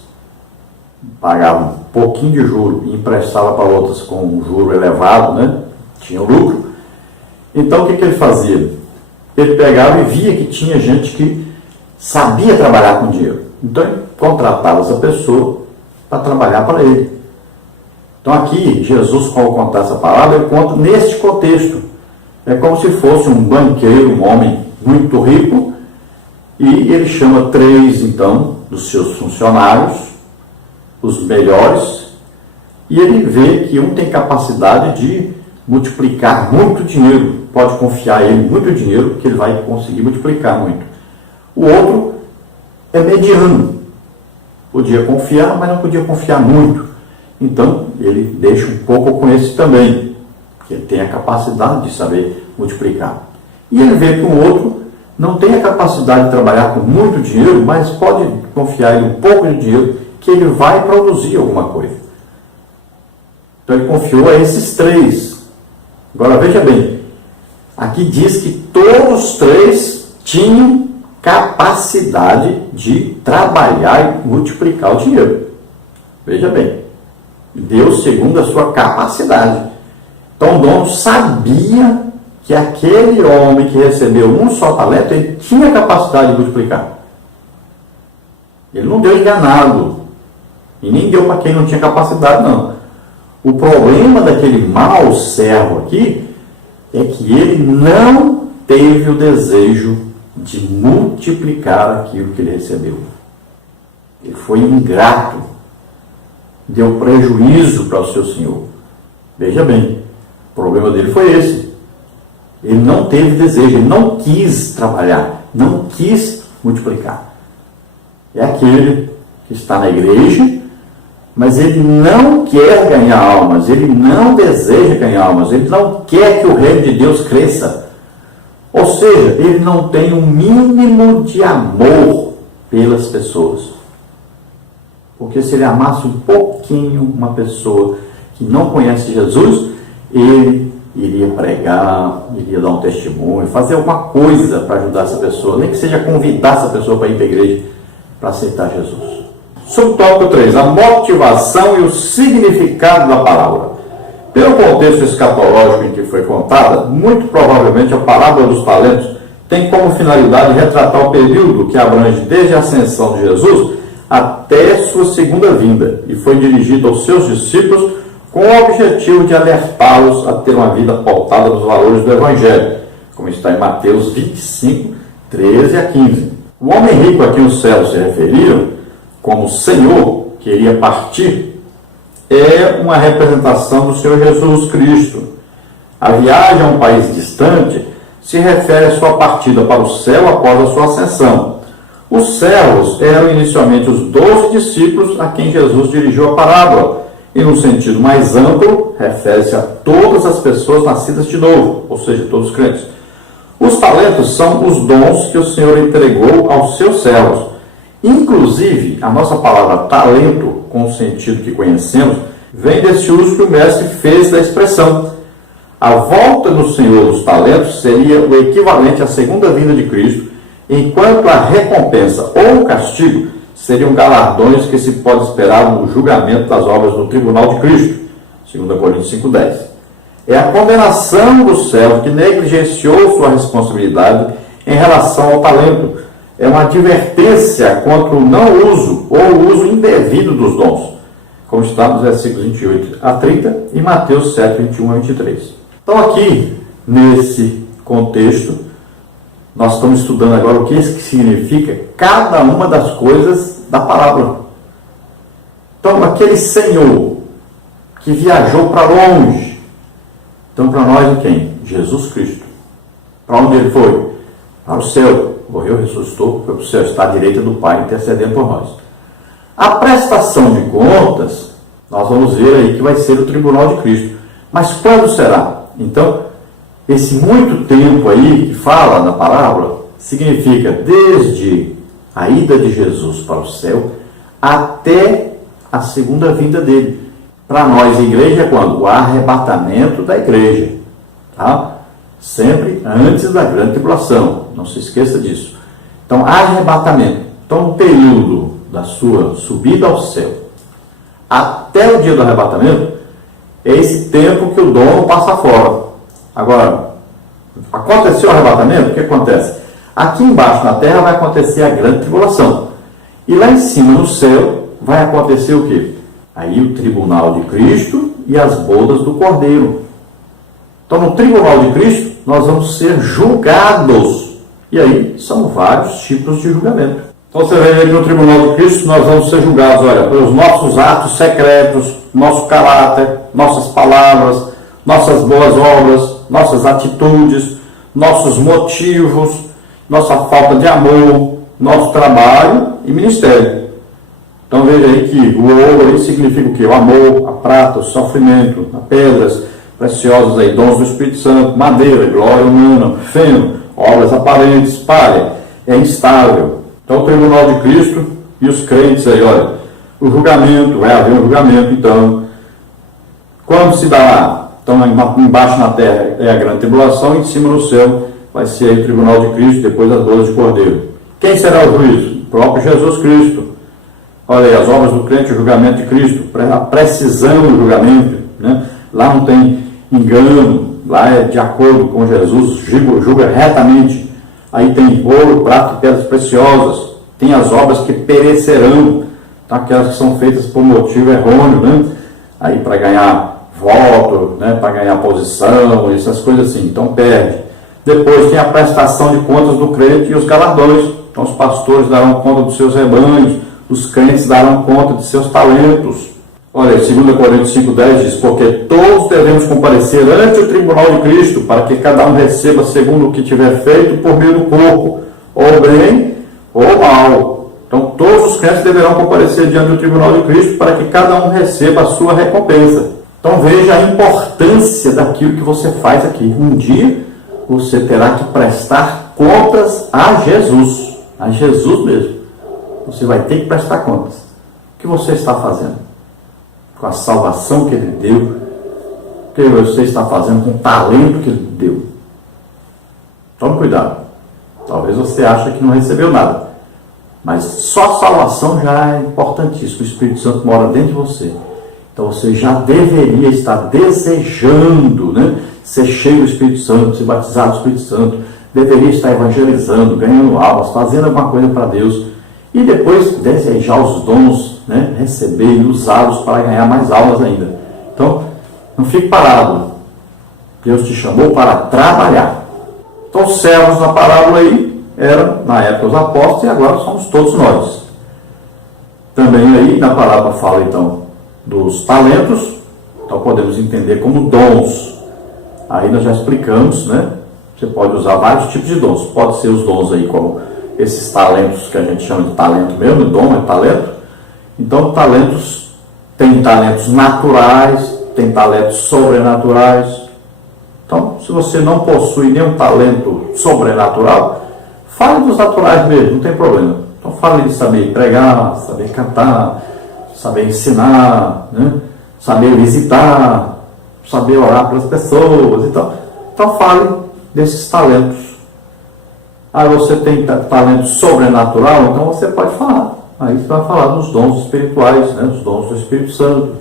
pagava um pouquinho de juro e emprestava para outras com um juro elevado, né, tinha lucro. Então o que ele fazia? Ele pegava e via que tinha gente que sabia trabalhar com dinheiro. Então ele contratava essa pessoa para trabalhar para ele. Então aqui, Jesus, ao contar essa palavra, ele conta neste contexto. É como se fosse um banqueiro, um homem muito rico, e ele chama 3, então, dos seus funcionários, os melhores, e ele vê que um tem capacidade de multiplicar muito dinheiro, pode confiar a ele muito dinheiro, que ele vai conseguir multiplicar muito. O outro é mediano, podia confiar, mas não podia confiar muito. Então, ele deixa um pouco com esse também, porque ele tem a capacidade de saber multiplicar. E ele vê que o outro não tem a capacidade de trabalhar com muito dinheiro, mas pode confiar em um pouco de dinheiro, que ele vai produzir alguma coisa. Então, ele confiou a esses 3. Agora, veja bem, aqui diz que todos os 3 tinham capacidade de trabalhar e multiplicar o dinheiro. Veja bem, Deus segundo a sua capacidade. Então o dono sabia que aquele homem que recebeu um só talento, ele tinha capacidade de multiplicar. Ele não deu enganado. E nem deu para quem não tinha capacidade, não. O problema daquele mau servo aqui é que ele não teve o desejo de multiplicar aquilo que ele recebeu. Ele foi ingrato, deu prejuízo para o seu senhor. Veja bem, o problema dele foi esse. Ele não teve desejo, ele não quis trabalhar, não quis multiplicar. É aquele que está na igreja, mas ele não quer ganhar almas, ele não deseja ganhar almas, ele não quer que o reino de Deus cresça. Ou seja, ele não tem um mínimo de amor pelas pessoas. Porque se ele amasse um pouquinho uma pessoa que não conhece Jesus, ele iria pregar, iria dar um testemunho, fazer alguma coisa para ajudar essa pessoa, nem que seja convidar essa pessoa para ir para a igreja para aceitar Jesus. Subtópico 3, a motivação e o significado da palavra. Pelo contexto escatológico em que foi contada, muito provavelmente a parábola dos talentos tem como finalidade retratar o período que abrange desde a ascensão de Jesus até sua segunda vinda e foi dirigido aos seus discípulos com o objetivo de alertá-los a ter uma vida pautada nos valores do Evangelho, como está em Mateus 25, 13 a 15. O homem rico a quem os céus se referiram, como Senhor, que iria partir, é uma representação do Senhor Jesus Cristo. A viagem a um país distante se refere à sua partida para o céu após a sua ascensão. Os servos eram inicialmente os 12 discípulos a quem Jesus dirigiu a parábola, e no sentido mais amplo, refere-se a todas as pessoas nascidas de novo, ou seja, todos os crentes. Os talentos são os dons que o Senhor entregou aos seus servos. Inclusive, a nossa palavra talento, com o sentido que conhecemos, vem desse uso que o mestre fez da expressão. A volta do Senhor dos talentos seria o equivalente à segunda vinda de Cristo, enquanto a recompensa ou o castigo seriam galardões que se pode esperar no julgamento das obras do tribunal de Cristo, 2 Coríntios 5,10. É a condenação do servo que negligenciou sua responsabilidade em relação ao talento. É uma advertência contra o não uso ou o uso indevido dos dons, como está nos versículos 28 a 30 e Mateus 7, 21 a 23. Então aqui, nesse contexto, nós estamos estudando agora o que isso significa cada uma das coisas da parábola. Então, aquele Senhor que viajou para longe, então para nós quem? Jesus Cristo. Para onde ele foi? Para o céu. Morreu, ressuscitou, foi para o céu, está à direita do Pai intercedendo por nós. A prestação de contas, nós vamos ver aí que vai ser o tribunal de Cristo. Mas quando será? Então, esse muito tempo aí que fala na parábola significa desde a ida de Jesus para o céu até a segunda vinda dele. Para nós, a igreja é quando? O arrebatamento da igreja. Tá? Sempre antes da grande tribulação. Não se esqueça disso. Então, arrebatamento. Então, o período da sua subida ao céu até o dia do arrebatamento é esse tempo que o dono passa fora. Agora, aconteceu o arrebatamento, o que acontece? Aqui embaixo na terra vai acontecer a grande tribulação. E lá em cima no céu vai acontecer o quê? Aí o tribunal de Cristo e as bodas do Cordeiro. Então no tribunal de Cristo nós vamos ser julgados. E aí são vários tipos de julgamento. Então você vê aí no tribunal de Cristo nós vamos ser julgados, olha, pelos nossos atos secretos, nosso caráter, nossas palavras, nossas boas obras, nossas atitudes, nossos motivos, nossa falta de amor, nosso trabalho e ministério. Então veja aí que o ouro aí significa o quê? O amor, a prata, o sofrimento, as pedras preciosas aí, dons do Espírito Santo, madeira, glória humana, feno, obras aparentes, palha, é instável. Então o tribunal de Cristo e os crentes aí, olha, o julgamento, vai haver um julgamento, então, quando se dará? Então, embaixo na terra é a grande tribulação, em cima no céu vai ser aí o tribunal de Cristo, depois as bodas de Cordeiro. Quem será o juiz? O próprio Jesus Cristo. Olha aí, as obras do crente, o julgamento de Cristo, a precisão do julgamento, né? Lá não tem engano, lá é de acordo com Jesus, julga retamente. Aí tem ouro, prata e pedras preciosas, tem as obras que perecerão, tá? Aquelas que são feitas por motivo errôneo, né? Aí para ganhar voto, né, para ganhar posição, essas coisas assim, então perde. Depois tem a prestação de contas do crente e os galardões. Então os pastores darão conta dos seus rebanhos, os crentes darão conta de seus talentos. Olha, 2 Coríntios 5,10 diz, porque todos devemos comparecer ante o tribunal de Cristo, para que cada um receba segundo o que tiver feito por meio do corpo, ou bem ou mal. Então todos os crentes deverão comparecer diante do tribunal de Cristo, para que cada um receba a sua recompensa. Então veja a importância daquilo que você faz aqui. Um dia você terá que prestar contas a Jesus mesmo. Você vai ter que prestar contas. O que você está fazendo? Com a salvação que Ele deu, o que você está fazendo com o talento que Ele deu? Tome cuidado. Talvez você ache que não recebeu nada. Mas só a salvação já é importantíssimo. O Espírito Santo mora dentro de você. Então você já deveria estar desejando, né, ser cheio do Espírito Santo, ser batizado do Espírito Santo, deveria estar evangelizando, ganhando almas, fazendo alguma coisa para Deus, e depois desejar os dons, né, receber e usá-los para ganhar mais almas ainda. Então, não fique parado. Deus te chamou para trabalhar. Então, os servos na parábola aí eram, na época, os apóstolos, e agora somos todos nós. Também aí, na parábola fala, então, dos talentos, então podemos entender como dons. Aí nós já explicamos, né? Você pode usar vários tipos de dons. Pode ser os dons aí como esses talentos que a gente chama de talento mesmo, dom é talento. Então, tem talentos naturais, tem talentos sobrenaturais. Então, se você não possui nenhum talento sobrenatural, fale dos naturais mesmo, não tem problema. Então, fale de saber pregar, saber cantar, saber ensinar, né? Saber visitar, saber orar para as pessoas. Então fale desses talentos. Aí você tem talento sobrenatural, então você pode falar. Aí você vai falar dos dons espirituais, né? Os dons do Espírito Santo.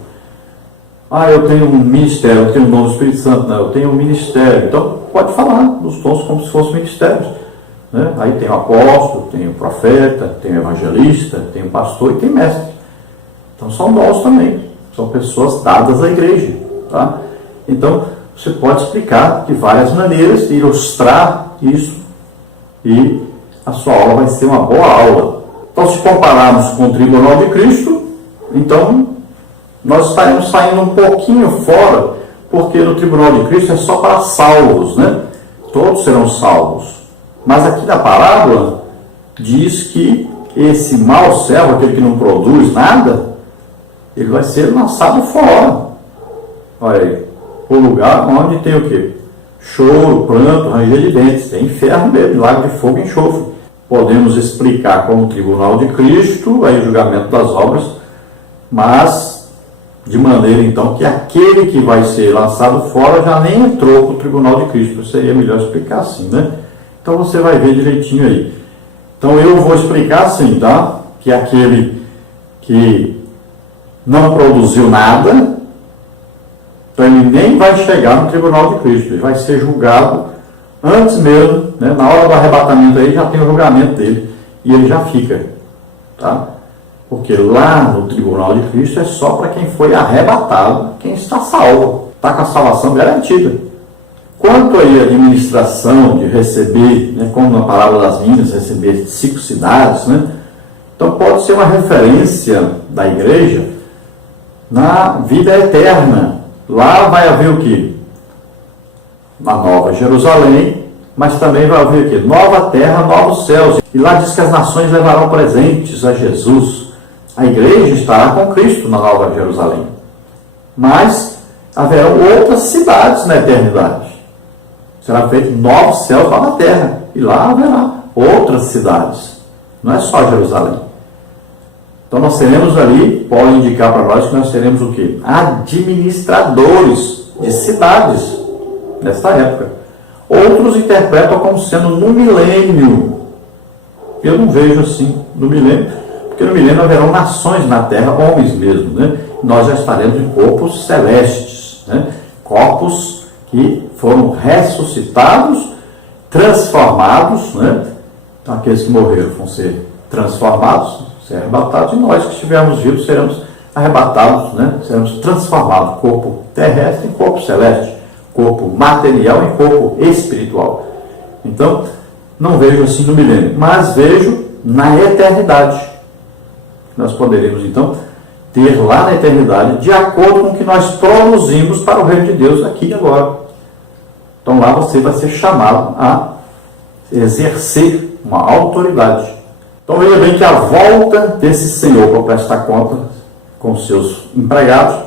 Eu tenho um ministério, eu tenho um dom do Espírito Santo, né? Eu tenho um ministério. Então pode falar dos dons como se fossem ministérios. Né? Aí tem o apóstolo, tem o profeta, tem o evangelista, tem o pastor e tem mestre. Então são dons também. São pessoas dadas à igreja. Tá? Então você pode explicar de várias maneiras, ilustrar isso, e a sua aula vai ser uma boa aula. Então, se compararmos com o tribunal de Cristo, então nós estaremos saindo um pouquinho fora, porque no tribunal de Cristo é só para salvos, né? Todos serão salvos. Mas aqui na parábola diz que esse mau servo, aquele que não produz nada, ele vai ser lançado fora. Olha aí, o lugar onde tem o quê? Choro, pranto, ranger de dentes. Tem inferno mesmo, lago de fogo e enxofre. Podemos explicar como o tribunal de Cristo, aí o julgamento das obras, mas de maneira então que aquele que vai ser lançado fora já nem entrou para o tribunal de Cristo. Seria melhor explicar assim, né? Então você vai ver direitinho aí. Então eu vou explicar assim, tá? Que aquele que não produziu nada, então ele nem vai chegar no tribunal de Cristo. Ele vai ser julgado antes mesmo, né? Na hora do arrebatamento aí já tem o julgamento dele e ele já fica, tá? Porque lá no tribunal de Cristo é só para quem foi arrebatado, quem está salvo, está com a salvação garantida. Quanto aí a administração de receber, né, como na parábola das vinhas, receber 5 cidades, né? Então pode ser uma referência da igreja na vida eterna. Lá vai haver o quê? Na Nova Jerusalém, mas também vai haver o quê? Nova terra, novos céus. E lá diz que as nações levarão presentes a Jesus. A igreja estará com Cristo na Nova Jerusalém. Mas haverão outras cidades na eternidade. Será feito novos céus lá na terra. E lá haverá outras cidades. Não é só Jerusalém. Então nós seremos ali, pode indicar para nós que nós seremos o quê? Administradores de cidades nesta época. Outros interpretam como sendo no milênio. Eu não vejo assim no milênio, porque no milênio haverão nações na terra, homens mesmo, né? Nós já estaremos em corpos celestes, né? Corpos que foram ressuscitados, transformados, né? Então, aqueles que morreram vão ser transformados, ser arrebatados, e nós que estivermos vivos seremos arrebatados, né? Seremos transformados, corpo terrestre em corpo celeste, corpo material em corpo espiritual. Então, não vejo assim no milênio, mas vejo na eternidade. Nós poderemos, então, ter lá na eternidade, de acordo com o que nós produzimos para o reino de Deus aqui e agora. Então lá você vai ser chamado a exercer uma autoridade. Então veja bem que a volta desse Senhor para prestar conta com os seus empregados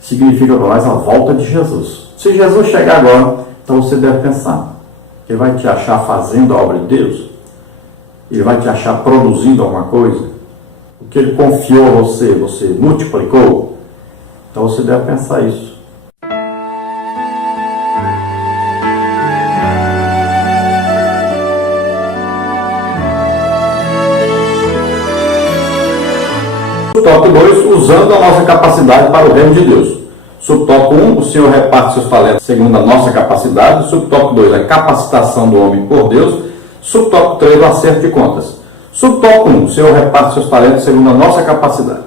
significa para nós a volta de Jesus. Se Jesus chegar agora, então você deve pensar, ele vai te achar fazendo a obra de Deus? Ele vai te achar produzindo alguma coisa? O que ele confiou a você, você multiplicou? Então você deve pensar isso. Subtópico 2, usando a nossa capacidade para o reino de Deus. Subtópico 1, o Senhor reparte seus talentos segundo a nossa capacidade. Subtópico 2, a capacitação do homem por Deus. Subtópico 3, o acerto de contas. Subtópico 1, o Senhor reparte seus talentos segundo a nossa capacidade.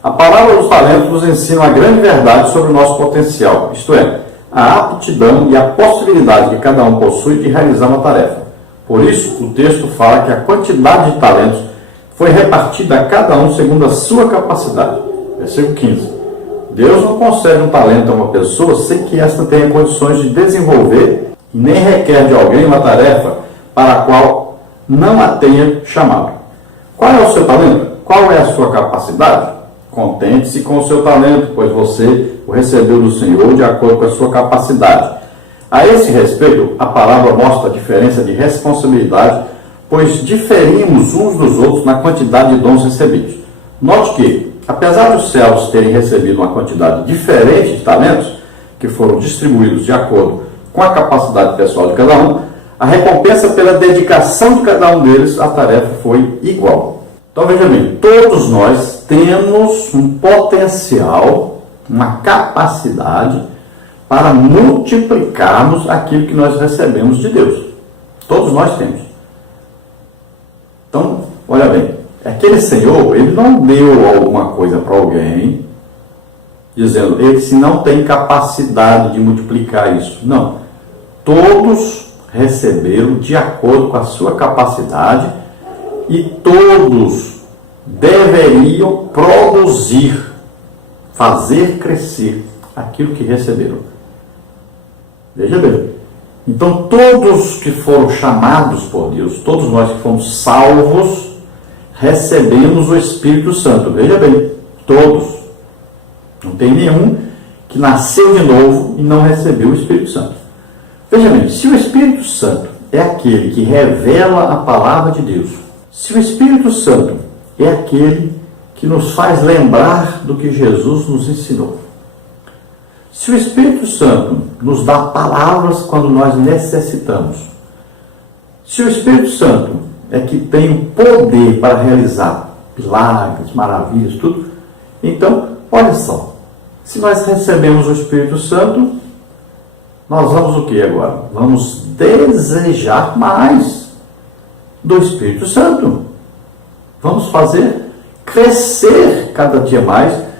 A palavra dos talentos nos ensina uma grande verdade sobre o nosso potencial, isto é, a aptidão e a possibilidade que cada um possui de realizar uma tarefa. Por isso, o texto fala que a quantidade de talentos foi repartida a cada um segundo a sua capacidade. Versículo 15. Deus não concede um talento a uma pessoa sem que esta tenha condições de desenvolver e nem requer de alguém uma tarefa para a qual não a tenha chamado. Qual é o seu talento? Qual é a sua capacidade? Contente-se com o seu talento, pois você o recebeu do Senhor de acordo com a sua capacidade. A esse respeito, a palavra mostra a diferença de responsabilidade, pois diferimos uns dos outros na quantidade de dons recebidos. Note que, apesar dos servos terem recebido uma quantidade diferente de talentos, que foram distribuídos de acordo com a capacidade pessoal de cada um, a recompensa pela dedicação de cada um deles à tarefa foi igual. Então veja bem, todos nós temos um potencial, uma capacidade para multiplicarmos aquilo que nós recebemos de Deus. Todos nós temos. Então, olha bem, aquele Senhor, ele não deu alguma coisa para alguém, dizendo, ele se não tem capacidade de multiplicar isso. Não. Todos receberam de acordo com a sua capacidade e todos deveriam produzir, fazer crescer aquilo que receberam. Veja bem. Então, todos que foram chamados por Deus, todos nós que fomos salvos, recebemos o Espírito Santo. Veja bem, todos. Não tem nenhum que nasceu de novo e não recebeu o Espírito Santo. Veja bem, se o Espírito Santo é aquele que revela a palavra de Deus, se o Espírito Santo é aquele que nos faz lembrar do que Jesus nos ensinou, se o Espírito Santo nos dá palavras quando nós necessitamos, se o Espírito Santo é que tem o poder para realizar milagres, maravilhas, tudo, então, olha só, se nós recebemos o Espírito Santo, nós vamos o que agora? Vamos desejar mais do Espírito Santo. Vamos fazer crescer cada dia mais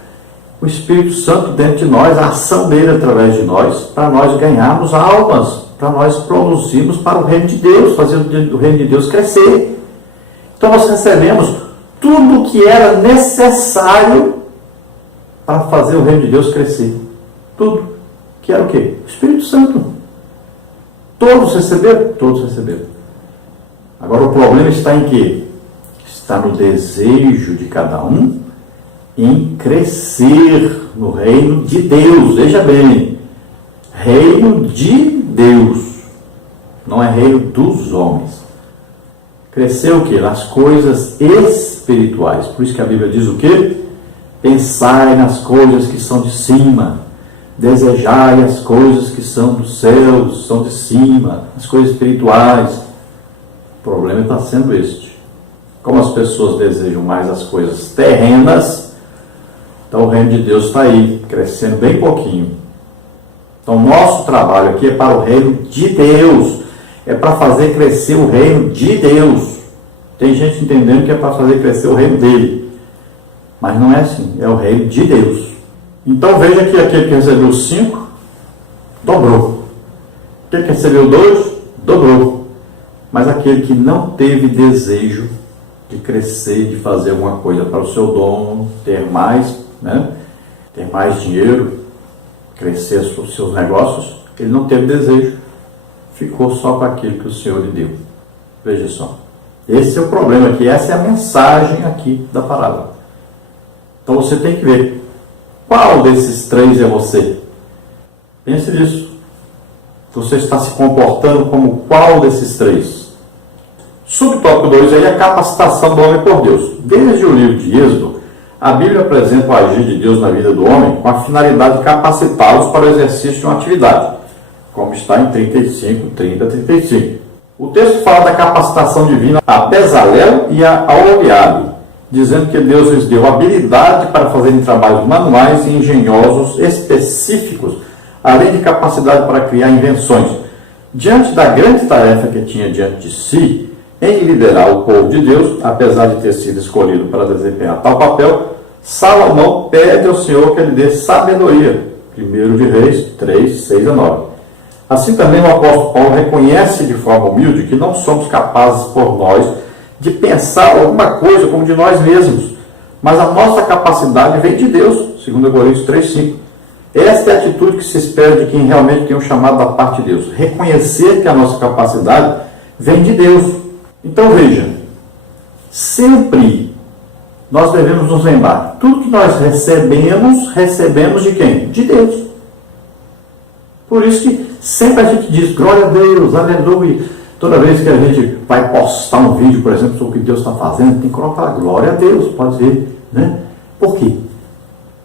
o Espírito Santo dentro de nós, a ação dele através de nós, para nós ganharmos almas, para nós produzirmos para o reino de Deus, fazer o reino de Deus crescer. Então nós recebemos tudo o que era necessário para fazer o reino de Deus crescer. Tudo. Que era o quê? O Espírito Santo. Todos receberam? Todos receberam. Agora o problema está em quê? Está no desejo de cada um em crescer no reino de Deus. Veja bem, reino de Deus, não é reino dos homens. Crescer o quê? Nas coisas espirituais. Por isso que a Bíblia diz o quê? Pensai nas coisas que são de cima, desejai as coisas que são dos céus, são de cima, as coisas espirituais. O problema está sendo este. Como as pessoas desejam mais as coisas terrenas, então o reino de Deus está aí, crescendo bem pouquinho. Então nosso trabalho aqui é para o reino de Deus, é para fazer crescer o reino de Deus. Tem gente entendendo que é para fazer crescer o reino dele, mas não é assim, é o reino de Deus. Então veja que aquele que recebeu 5, dobrou. Aquele que recebeu 2, dobrou. Mas aquele que não teve desejo de crescer, de fazer alguma coisa para o seu dono, ter mais, ter mais dinheiro, crescer os seus negócios, ele não teve desejo, ficou só com aquilo que o Senhor lhe deu. Veja só. Esse é o problema aqui, essa é a mensagem aqui da palavra. Então você tem que ver qual desses 3 é você. Pense nisso. Você está se comportando como qual desses 3? Subtópico 2 aí é a capacitação do homem por Deus. Desde o livro de Êxodo, a Bíblia apresenta o agir de Deus na vida do homem com a finalidade de capacitá-los para o exercício de uma atividade, como está em 35, 30, 35. O texto fala da capacitação divina a Bezalel e a Aholiabe, dizendo que Deus lhes deu habilidade para fazerem trabalhos manuais e engenhosos específicos, além de capacidade para criar invenções. Diante da grande tarefa que tinha diante de si, em liderar o povo de Deus, apesar de ter sido escolhido para desempenhar tal papel, Salomão pede ao Senhor que lhe dê sabedoria. 1 de Reis 3, 6 a 9. Assim também o apóstolo Paulo reconhece de forma humilde que não somos capazes por nós de pensar alguma coisa como de nós mesmos, mas a nossa capacidade vem de Deus, 2 Coríntios 3, 5. Esta é a atitude que se espera de quem realmente tem um chamado da parte de Deus. Reconhecer que a nossa capacidade vem de Deus. Então veja, sempre nós devemos nos lembrar, tudo que nós recebemos de quem? De Deus. Por isso que sempre a gente diz, glória a Deus, aleluia. Toda vez que a gente vai postar um vídeo, por exemplo, sobre o que Deus está fazendo, tem que colocar glória a Deus, pode ser, né? Por quê?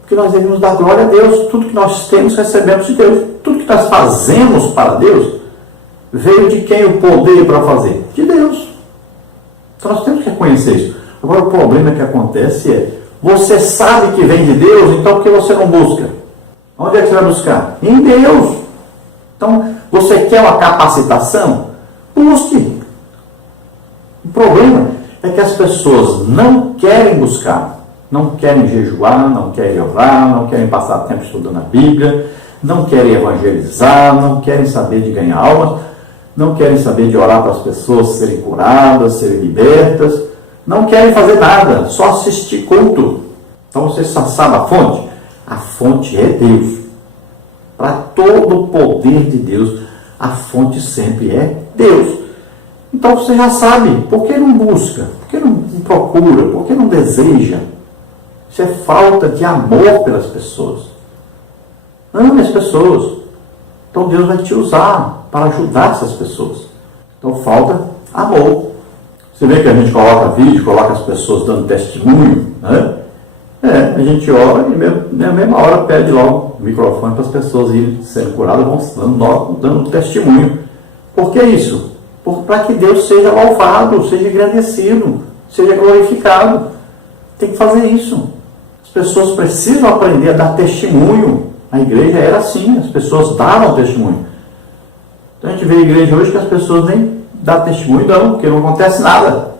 Porque nós devemos dar glória a Deus. Tudo que nós temos, recebemos de Deus. Tudo que nós fazemos para Deus, veio de quem o poder para fazer? De Deus. Então nós temos que reconhecer isso. Agora o problema que acontece é, você sabe que vem de Deus, então por que você não busca? Onde é que você vai buscar? Em Deus. Então, você quer uma capacitação? Busque. O problema é que as pessoas não querem buscar, não querem jejuar, não querem orar, não querem passar tempo estudando a Bíblia, não querem evangelizar, não querem saber de ganhar almas, não querem saber de orar para as pessoas serem curadas, serem libertas, não querem fazer nada, só assistir culto. Então você sabe a fonte? A fonte é Deus. Para todo o poder de Deus, a fonte sempre é Deus. Então você já sabe, por que não busca? Por que não procura? Por que não deseja? Isso é falta de amor pelas pessoas. Ame as pessoas. Então Deus vai te usar para ajudar essas pessoas. Então falta amor. Você vê que a gente coloca vídeo, coloca as pessoas dando testemunho, né? A gente ora e na mesma hora pede logo o microfone para as pessoas irem sendo curadas, vão dando testemunho. Por que isso? Para que Deus seja louvado, seja agradecido, seja glorificado. Tem que fazer isso. As pessoas precisam aprender a dar testemunho. A igreja era assim, as pessoas davam testemunho. Então a gente vê a igreja hoje que as pessoas nem dão testemunho, não, porque não acontece nada.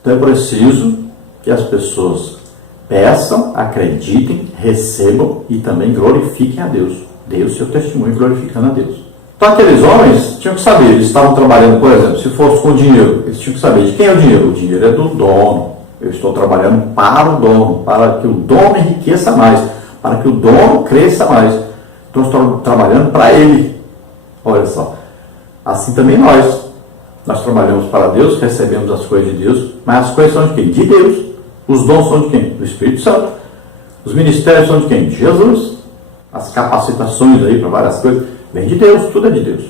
Então é preciso que as pessoas peçam, acreditem, recebam e também glorifiquem a Deus. Dê o seu testemunho glorificando a Deus. Então aqueles homens tinham que saber, eles estavam trabalhando, por exemplo, se fosse com dinheiro, eles tinham que saber de quem é o dinheiro. O dinheiro é do dono. Eu estou trabalhando para o dono, para que o dono enriqueça mais, para que o dono cresça mais. Então eu estou trabalhando para ele. Olha só. Assim também nós. Nós trabalhamos para Deus, recebemos as coisas de Deus, mas as coisas são de quem? De Deus. Os dons são de quem? Do Espírito Santo. Os ministérios são de quem? De Jesus. As capacitações aí para várias coisas, vem de Deus, tudo é de Deus.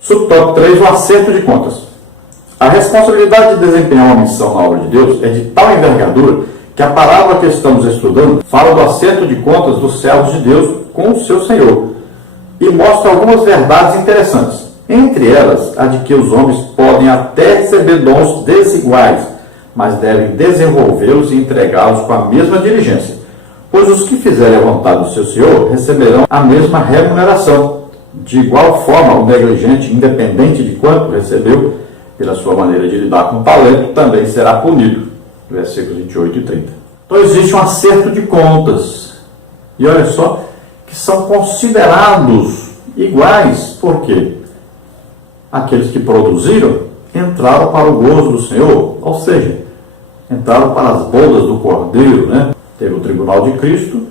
Subtópico 3, o acerto de contas. A responsabilidade de desempenhar uma missão na obra de Deus é de tal envergadura que a parábola que estamos estudando fala do acerto de contas dos servos de Deus com o seu Senhor e mostra algumas verdades interessantes. Entre elas, a de que os homens podem até receber dons desiguais, mas devem desenvolvê-los e entregá-los com a mesma diligência, pois os que fizerem a vontade do seu Senhor receberão a mesma remuneração. De igual forma, o negligente, independente de quanto recebeu, pela sua maneira de lidar com o talento, também será punido. Versículos 28 e 30. Então existe um acerto de contas. E olha só, que são considerados iguais. Por quê? Aqueles que produziram entraram para o gozo do Senhor, ou seja, entraram para as bodas do Cordeiro, né? Teve o tribunal de Cristo,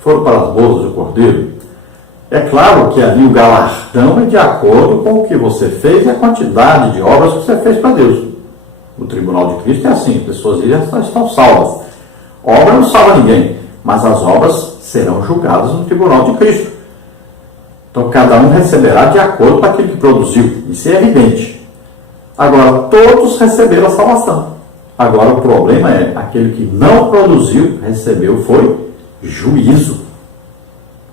foram para as bodas do Cordeiro. É claro que ali o galardão é de acordo com o que você fez e a quantidade de obras que você fez para Deus. O tribunal de Cristo é assim, pessoas já estão salvas. Obra não salva ninguém, mas as obras serão julgadas no tribunal de Cristo. Então cada um receberá de acordo com aquilo que produziu. Isso é evidente. Agora, todos receberam a salvação. Agora o problema é, aquele que não produziu, recebeu, foi juízo.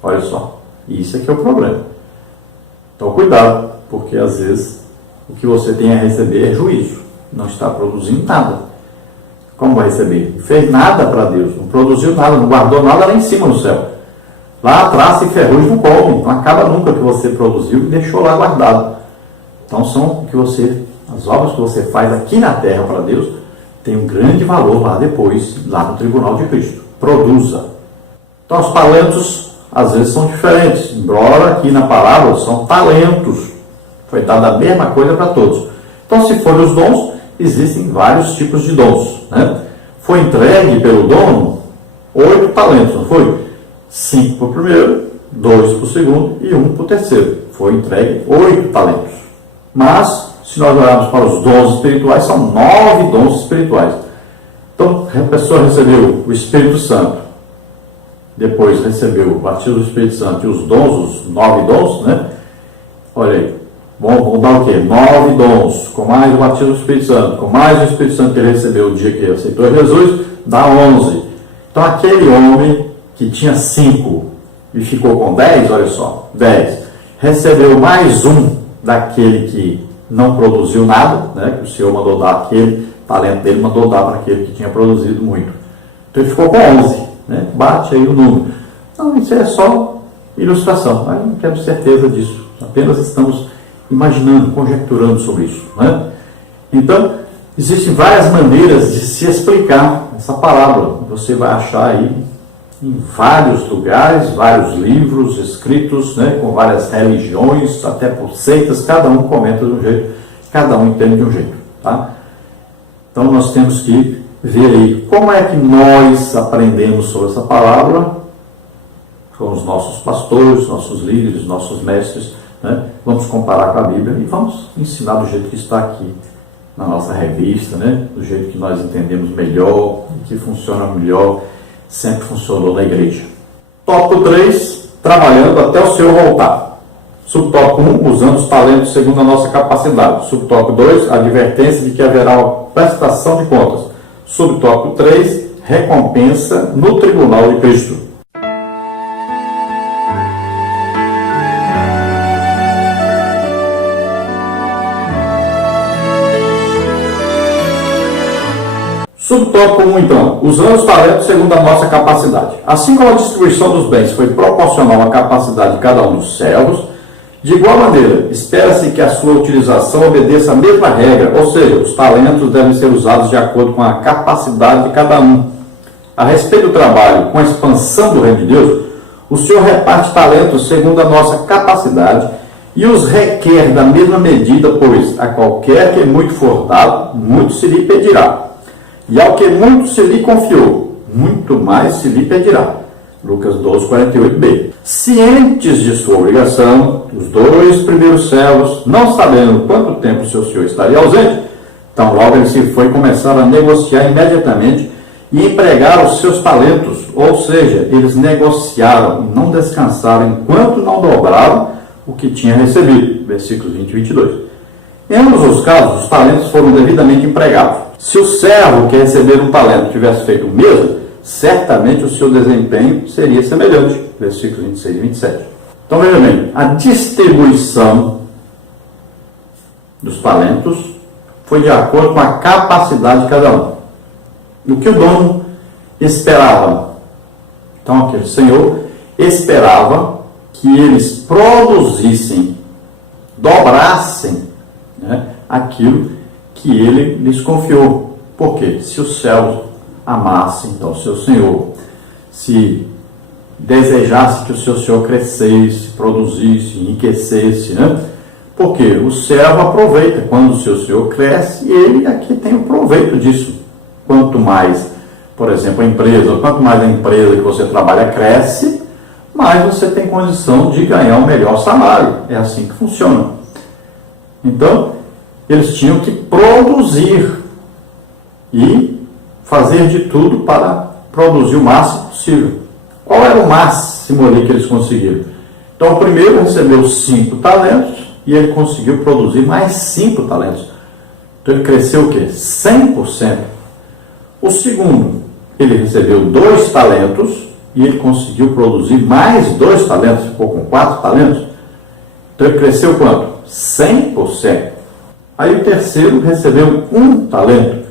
Olha só. Isso é que é o problema. Então cuidado, porque às vezes o que você tem a receber é juízo. Não está produzindo nada. Como vai receber? Não fez nada para Deus, não produziu nada, não guardou nada lá em cima no céu. Lá atrás se ferrugem não come, não acaba nunca o que você produziu e deixou lá guardado. Então são as obras que você faz aqui na terra para Deus tem um grande valor lá depois, lá no tribunal de Cristo. Produza. Então os talentos às vezes são diferentes, embora aqui na parábola são talentos. Foi dada a mesma coisa para todos. Então se forem os dons, existem vários tipos de dons, né? Foi entregue pelo dono 8 talentos, não foi? 5 para o primeiro, 2 para o segundo e 1 para o terceiro. Foi entregue 8 talentos. Mas, se nós olharmos para os dons espirituais, são 9 dons espirituais. Então, a pessoa recebeu o Espírito Santo, depois recebeu o batismo do Espírito Santo e os dons, os 9 dons, né? Olha aí, vamos dar o quê? 9 dons, com mais o batismo do Espírito Santo, com mais o Espírito Santo que ele recebeu o dia que ele aceitou Jesus, dá 11. Então, aquele homem que tinha 5 e ficou com 10, olha só, 10, recebeu mais um daquele que não produziu nada, né, que o Senhor mandou dar aquele talento dele, mandou dar para aquele que tinha produzido muito. Então ele ficou com 11, né, bate aí o número. Não, isso é só ilustração, mas não temos certeza disso, apenas estamos imaginando, conjecturando sobre isso, né? Então, existem várias maneiras de se explicar essa parábola, você vai achar aí em vários lugares, vários livros escritos, né, com várias religiões, até por seitas, cada um comenta de um jeito, cada um entende de um jeito, tá? Então nós temos que ver aí como é que nós aprendemos sobre essa palavra com os nossos pastores, nossos líderes, nossos mestres, né? Vamos comparar com a Bíblia e vamos ensinar do jeito que está aqui na nossa revista, né? Do jeito que nós entendemos melhor e que funciona melhor, sempre funcionou na igreja. Tópico 3, trabalhando até o Senhor voltar. Subtópico 1, usando os talentos segundo a nossa capacidade. Subtópico 2, advertência de que haverá uma prestação de contas. Subtópico 3, recompensa no tribunal de Cristo. Subtópico 1, então, usando os talentos segundo a nossa capacidade. Assim como a distribuição dos bens foi proporcional à capacidade de cada um dos servos, de igual maneira, espera-se que a sua utilização obedeça a mesma regra, ou seja, os talentos devem ser usados de acordo com a capacidade de cada um. A respeito do trabalho com a expansão do reino de Deus, o Senhor reparte talentos segundo a nossa capacidade e os requer da mesma medida, pois a qualquer que muito for dado, muito se lhe pedirá. E ao que muito se lhe confiou, muito mais se lhe pedirá. Lucas 12, 48b. Cientes de sua obrigação, os 2 primeiros servos, não sabendo quanto tempo seu senhor estaria ausente, então logo ele se foi começar a negociar imediatamente e empregar os seus talentos, ou seja, eles negociaram e não descansaram enquanto não dobraram o que tinha recebido. Versículos 20 e 22. Em ambos os casos, os talentos foram devidamente empregados. Se o servo que receber um talento tivesse feito o mesmo, certamente o seu desempenho seria semelhante. Versículos 26 e 27. Então veja bem, a distribuição dos talentos foi de acordo com a capacidade de cada um. O que o dono esperava. Então aquele senhor esperava que eles produzissem, dobrassem, né, aquilo que ele lhes confiou. Por quê? Se os servos amassem, então, o seu senhor, se desejasse que o seu senhor crescesse, produzisse, enriquecesse, né? Porque o servo aproveita quando o seu senhor cresce e ele aqui tem o proveito disso. Quanto mais, por exemplo, a empresa, quanto mais a empresa que você trabalha cresce, mais você tem condição de ganhar um melhor salário. É assim que funciona. Então, eles tinham que produzir e fazer de tudo para produzir o máximo possível. Qual era o máximo ali que eles conseguiram? Então, o primeiro recebeu 5 talentos e ele conseguiu produzir mais 5 talentos. Então, ele cresceu o quê? 100%. O segundo, ele recebeu 2 talentos e ele conseguiu produzir mais 2 talentos, ficou com 4 talentos. Então, ele cresceu quanto? 100%. Aí o terceiro recebeu 1 talento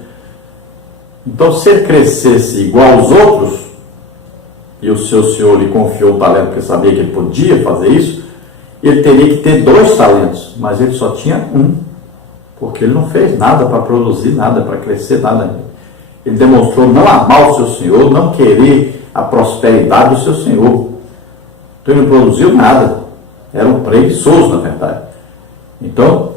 Então, se ele crescesse igual aos outros, e o seu senhor lhe confiou o talento porque sabia que ele podia fazer isso, ele teria que ter 2 talentos, mas ele só tinha 1, porque ele não fez nada para produzir nada, para crescer nada. Ele demonstrou não amar o seu senhor, não querer a prosperidade do seu senhor. Então ele não produziu nada, era um preguiçoso, na verdade. Então,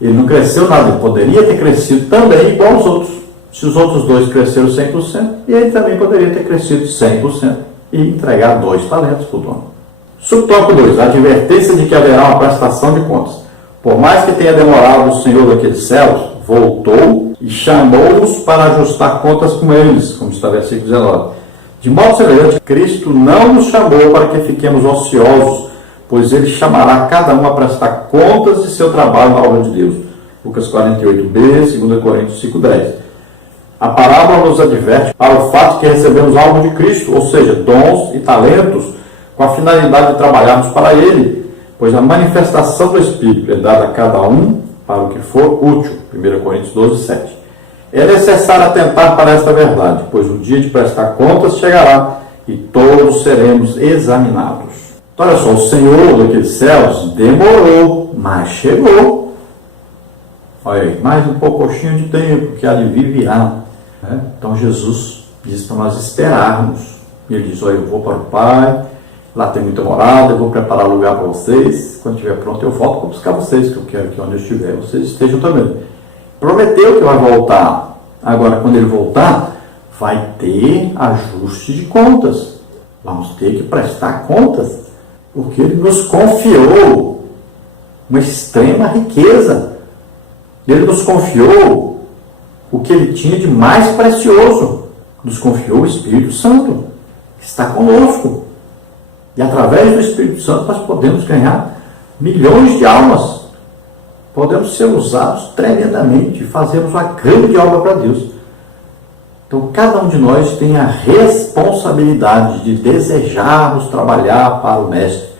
ele não cresceu nada, ele poderia ter crescido também igual aos outros. Se os outros 2 cresceram 100%, e ele também poderia ter crescido 100% e entregar 2 talentos para o dono. Subtópico 2. A advertência de que haverá uma prestação de contas. Por mais que tenha demorado, o Senhor daqueles céus voltou e chamou-os para ajustar contas com eles, como está no versículo 19. De modo semelhante, Cristo não nos chamou para que fiquemos ociosos, pois ele chamará cada um a prestar contas de seu trabalho na obra de Deus. Lucas 48b, 2 Coríntios 5:10. A parábola nos adverte para o fato de que recebemos algo de Cristo, ou seja, dons e talentos, com a finalidade de trabalharmos para Ele, pois a manifestação do Espírito é dada a cada um para o que for útil. 1 Coríntios 12:7. É necessário atentar para esta verdade, pois o dia de prestar contas chegará e todos seremos examinados. Então, olha só, o Senhor daqueles céus demorou, mas chegou. Olha aí, mais um pouquinho de tempo que alivio virá. Então Jesus diz para nós esperarmos. Ele diz: olha, eu vou para o Pai, lá tem muita morada, eu vou preparar lugar para vocês. Quando estiver pronto, eu volto para buscar vocês, que eu quero que onde eu estiver, vocês estejam também. Prometeu que vai voltar. Agora, quando ele voltar, vai ter ajuste de contas. Vamos ter que prestar contas, porque ele nos confiou uma extrema riqueza. Ele nos confiou o que ele tinha de mais precioso. Nos confiou o Espírito Santo, que está conosco. E através do Espírito Santo nós podemos ganhar milhões de almas. Podemos ser usados tremendamente, fazermos uma grande obra para Deus. Então cada um de nós tem a responsabilidade de desejarmos trabalhar para o Mestre,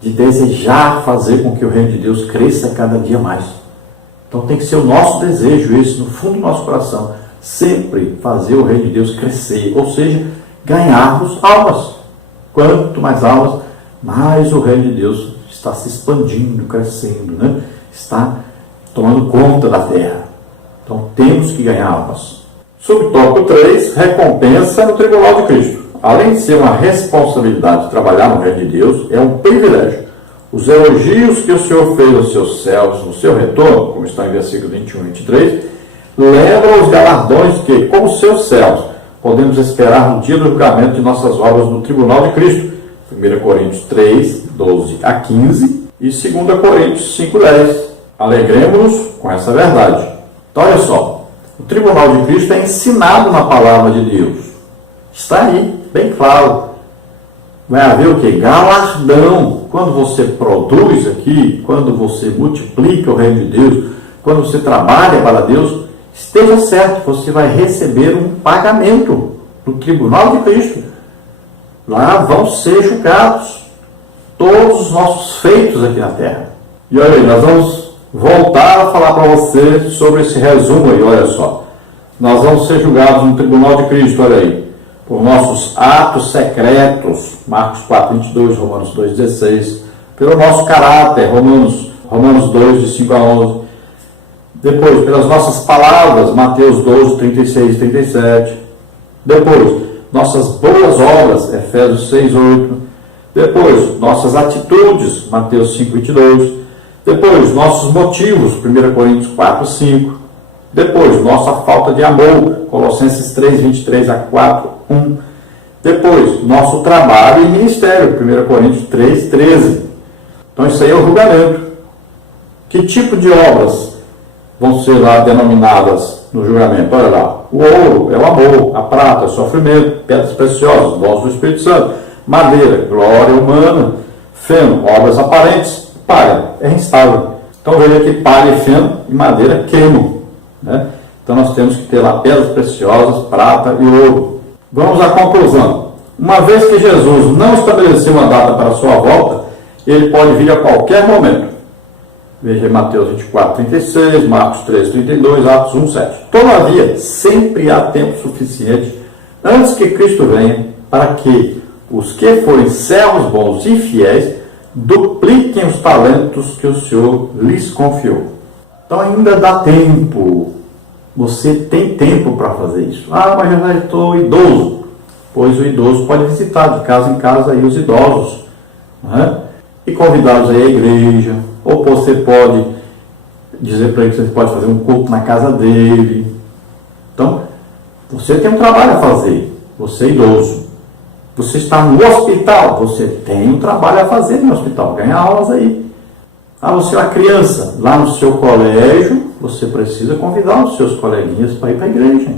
de desejar fazer com que o reino de Deus cresça cada dia mais. Então tem que ser o nosso desejo, esse no fundo do nosso coração, sempre fazer o reino de Deus crescer, ou seja, ganharmos almas. Quanto mais almas, mais o reino de Deus está se expandindo, crescendo, né? Está tomando conta da terra. Então temos que ganhar almas. Subtópico 3, recompensa no tribunal de Cristo. Além de ser uma responsabilidade de trabalhar no reino de Deus, é um privilégio. Os elogios que o Senhor fez aos seus céus no seu retorno, como está em versículos 21 e 23, lembram os galardões que, como seus céus, podemos esperar no dia do julgamento de nossas obras no tribunal de Cristo. 1 Coríntios 3, 12 a 15 e 2 Coríntios 5, 10. Alegremos-nos com essa verdade. Então, olha só, o tribunal de Cristo é ensinado na palavra de Deus. Está aí, bem claro. Vai haver o que? Galardão. Quando você produz aqui, quando você multiplica o reino de Deus, quando você trabalha para Deus, esteja certo, você vai receber um pagamento no tribunal de Cristo. Lá vão ser julgados todos os nossos feitos aqui na terra. E olha aí, nós vamos voltar a falar para você sobre esse resumo aí, olha só. Nós vamos ser julgados no tribunal de Cristo, olha aí, por nossos atos secretos, Marcos 4, 22, Romanos 2, 16, pelo nosso caráter, Romanos 2, de 5 a 11, depois, pelas nossas palavras, Mateus 12, 36 e 37, depois, nossas boas obras, Efésios 6, 8, depois, nossas atitudes, Mateus 5, 22, depois, nossos motivos, 1 Coríntios 4, 5, depois, nossa falta de amor, Colossenses 3, 23 a 4, 1, depois, nosso trabalho e ministério, 1 Coríntios 3, 13. Então, isso aí é o julgamento. Que tipo de obras vão ser lá denominadas no julgamento? Olha lá, o ouro é o amor, a prata é o sofrimento, pedras preciosas, dons do Espírito Santo, madeira, glória humana, feno, obras aparentes, palha, é instável. Então veja que palha, feno e madeira queimam, né? Então nós temos que ter lá pedras preciosas, prata e ouro. Vamos à conclusão. Uma vez que Jesus não estabeleceu uma data para a sua volta, ele pode vir a qualquer momento. Veja Mateus 24, 36, Marcos 3, 32, Atos 1, 7. Todavia, sempre há tempo suficiente antes que Cristo venha para que os que forem servos bons e fiéis dupliquem os talentos que o Senhor lhes confiou. Então ainda dá tempo. Você tem tempo para fazer isso. Ah, mas eu já estou idoso. Pois o idoso pode visitar de casa em casa aí os idosos, né? E convidá-los aí à igreja. Ou você pode dizer para ele que você pode fazer um culto na casa dele. Então, você tem um trabalho a fazer. Você é idoso. Você está no hospital. Você tem um trabalho a fazer no hospital. Ganha aulas aí. Ah, você é uma criança. Lá no seu colégio, você precisa convidar os seus coleguinhas para ir para a igreja.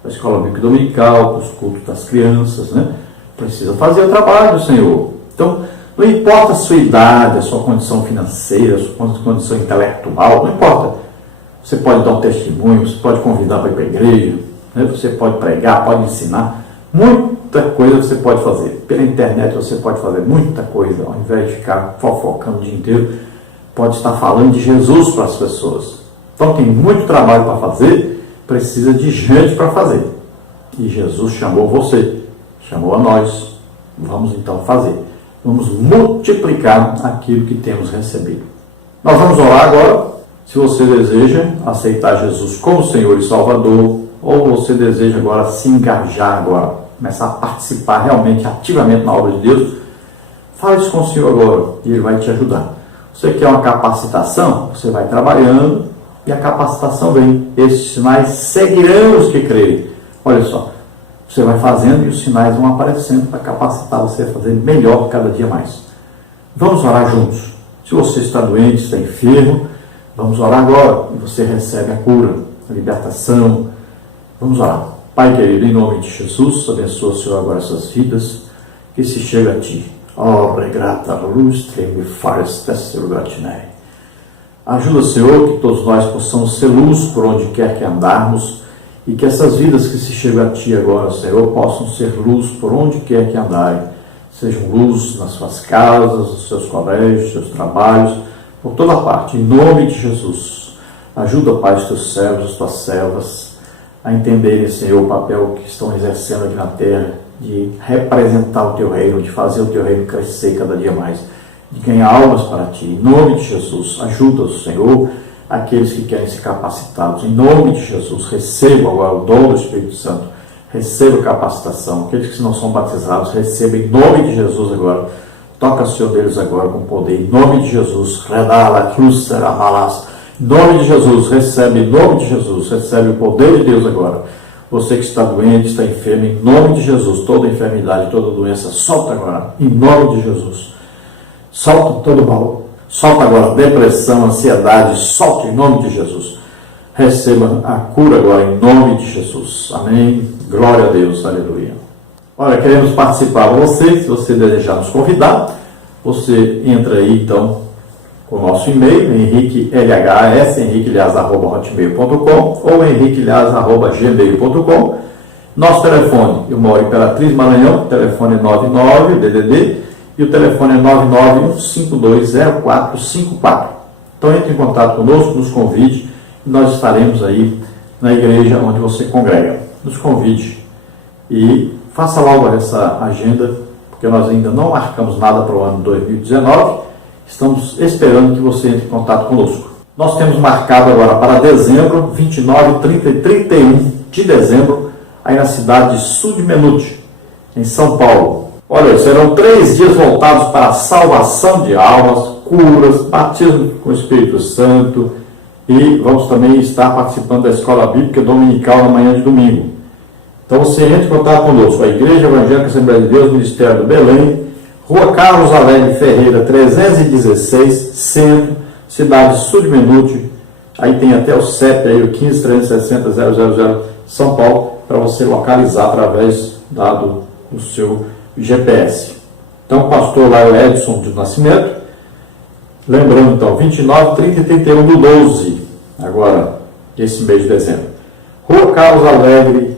Para a escola bíblica dominical, para os cultos das crianças, né? Precisa fazer o trabalho do Senhor. Então, não importa a sua idade, a sua condição financeira, a sua condição intelectual, não importa. Você pode dar um testemunho, você pode convidar para ir para a igreja, né? Você pode pregar, pode ensinar. Muita coisa você pode fazer. Pela internet você pode fazer muita coisa, ao invés de ficar fofocando o dia inteiro, pode estar falando de Jesus para as pessoas. Então tem muito trabalho para fazer, precisa de gente para fazer. E Jesus chamou você, chamou a nós. Vamos então fazer. Vamos multiplicar aquilo que temos recebido. Nós vamos orar agora. Se você deseja aceitar Jesus como Senhor e Salvador, ou você deseja agora se engajar agora, começar a participar realmente, ativamente na obra de Deus, fale isso com o Senhor agora e Ele vai te ajudar. Você quer uma capacitação? Você vai trabalhando e a capacitação vem. Esses sinais seguirão os que creem. Olha só, você vai fazendo e os sinais vão aparecendo para capacitar você a fazer melhor cada dia mais. Vamos orar juntos. Se você está doente, está enfermo, vamos orar agora e você recebe a cura, a libertação. Vamos orar. Pai querido, em nome de Jesus, abençoa, Senhor, agora essas vidas que se chegam a Ti. Oh, regrata luz, treme fares tessero gratinei. Ajuda, Senhor, que todos nós possamos ser luz por onde quer que andarmos e que essas vidas que se chegam a Ti agora, Senhor, possam ser luz por onde quer que andarem. Sejam luz nas suas casas, nos seus colégios, seus trabalhos, por toda parte, em nome de Jesus. Ajuda, Pai, os Teus servos, as Tuas servas, a entenderem, Senhor, o papel que estão exercendo aqui na terra, de representar o Teu reino, de fazer o Teu reino crescer cada dia mais, de ganhar almas para Ti. Em nome de Jesus, ajuda-os, Senhor, aqueles que querem ser capacitados. Em nome de Jesus, recebam agora o dom do Espírito Santo, recebam capacitação. Aqueles que não são batizados, recebam em nome de Jesus agora. Toca, Senhor, deles agora com poder. Em nome de Jesus, redala, cruzera, malas. Em nome de Jesus, recebe, em nome de Jesus, recebe o poder de Deus agora. Você que está doente, está enfermo, em nome de Jesus, toda enfermidade, toda doença, solta agora, em nome de Jesus. Solta todo mal, solta agora depressão, ansiedade, solta em nome de Jesus. Receba a cura agora em nome de Jesus. Amém. Glória a Deus, aleluia. Olha, queremos participar com você. Se você desejar nos convidar, você entra aí então com o nosso e-mail, henriquelhas@hotmail.com ou henriquelhas@gmail.com. Nosso telefone, eu moro em Imperatriz, Maranhão, telefone é 99, DDD, e o telefone é 991520454. Então entre em contato conosco, nos convide, e nós estaremos aí na igreja onde você congrega. Nos convide e faça logo essa agenda, porque nós ainda não marcamos nada para o ano 2019, estamos esperando que você entre em contato conosco. Nós temos marcado agora para dezembro, 29, 30 e 31 de dezembro, aí na cidade de Sudmenute, em São Paulo. Olha, serão 3 dias voltados para a salvação de almas, curas, batismo com o Espírito Santo, e vamos também estar participando da Escola Bíblica Dominical na manhã de domingo. Então você entra em contato conosco, a Igreja Evangélica Assembleia de Deus, Ministério do Belém, Rua Carlos Alegre Ferreira, 316, Centro, cidade de Sudmenute, aí tem até o CEP, aí, o 15360000, São Paulo, para você localizar através do seu GPS. Então, o pastor lá é o Edson de Nascimento. Lembrando, então, 29, 30 e 31 do 12, agora, esse mês de dezembro. Rua Carlos Alegre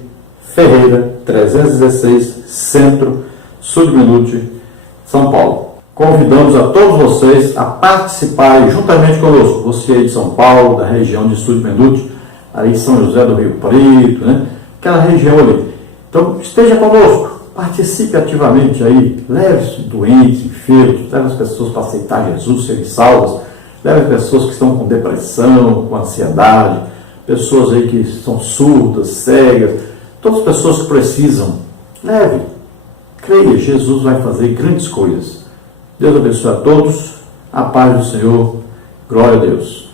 Ferreira, 316, Centro, Sudmenute, São Paulo. convidamos a todos vocês a participarem juntamente conosco, você aí de São Paulo, da região de Estúdio Menduti, aí São José do Rio Preto, né? Aquela região ali. Então, esteja conosco, participe ativamente aí, leve os doentes, enfermos, leve as pessoas para aceitar Jesus, serem salvas, leve as pessoas que estão com depressão, com ansiedade, pessoas aí que são surdas, cegas, todas as pessoas que precisam, leve, creia, Jesus vai fazer grandes coisas. Deus abençoe a todos, a paz do Senhor, glória a Deus.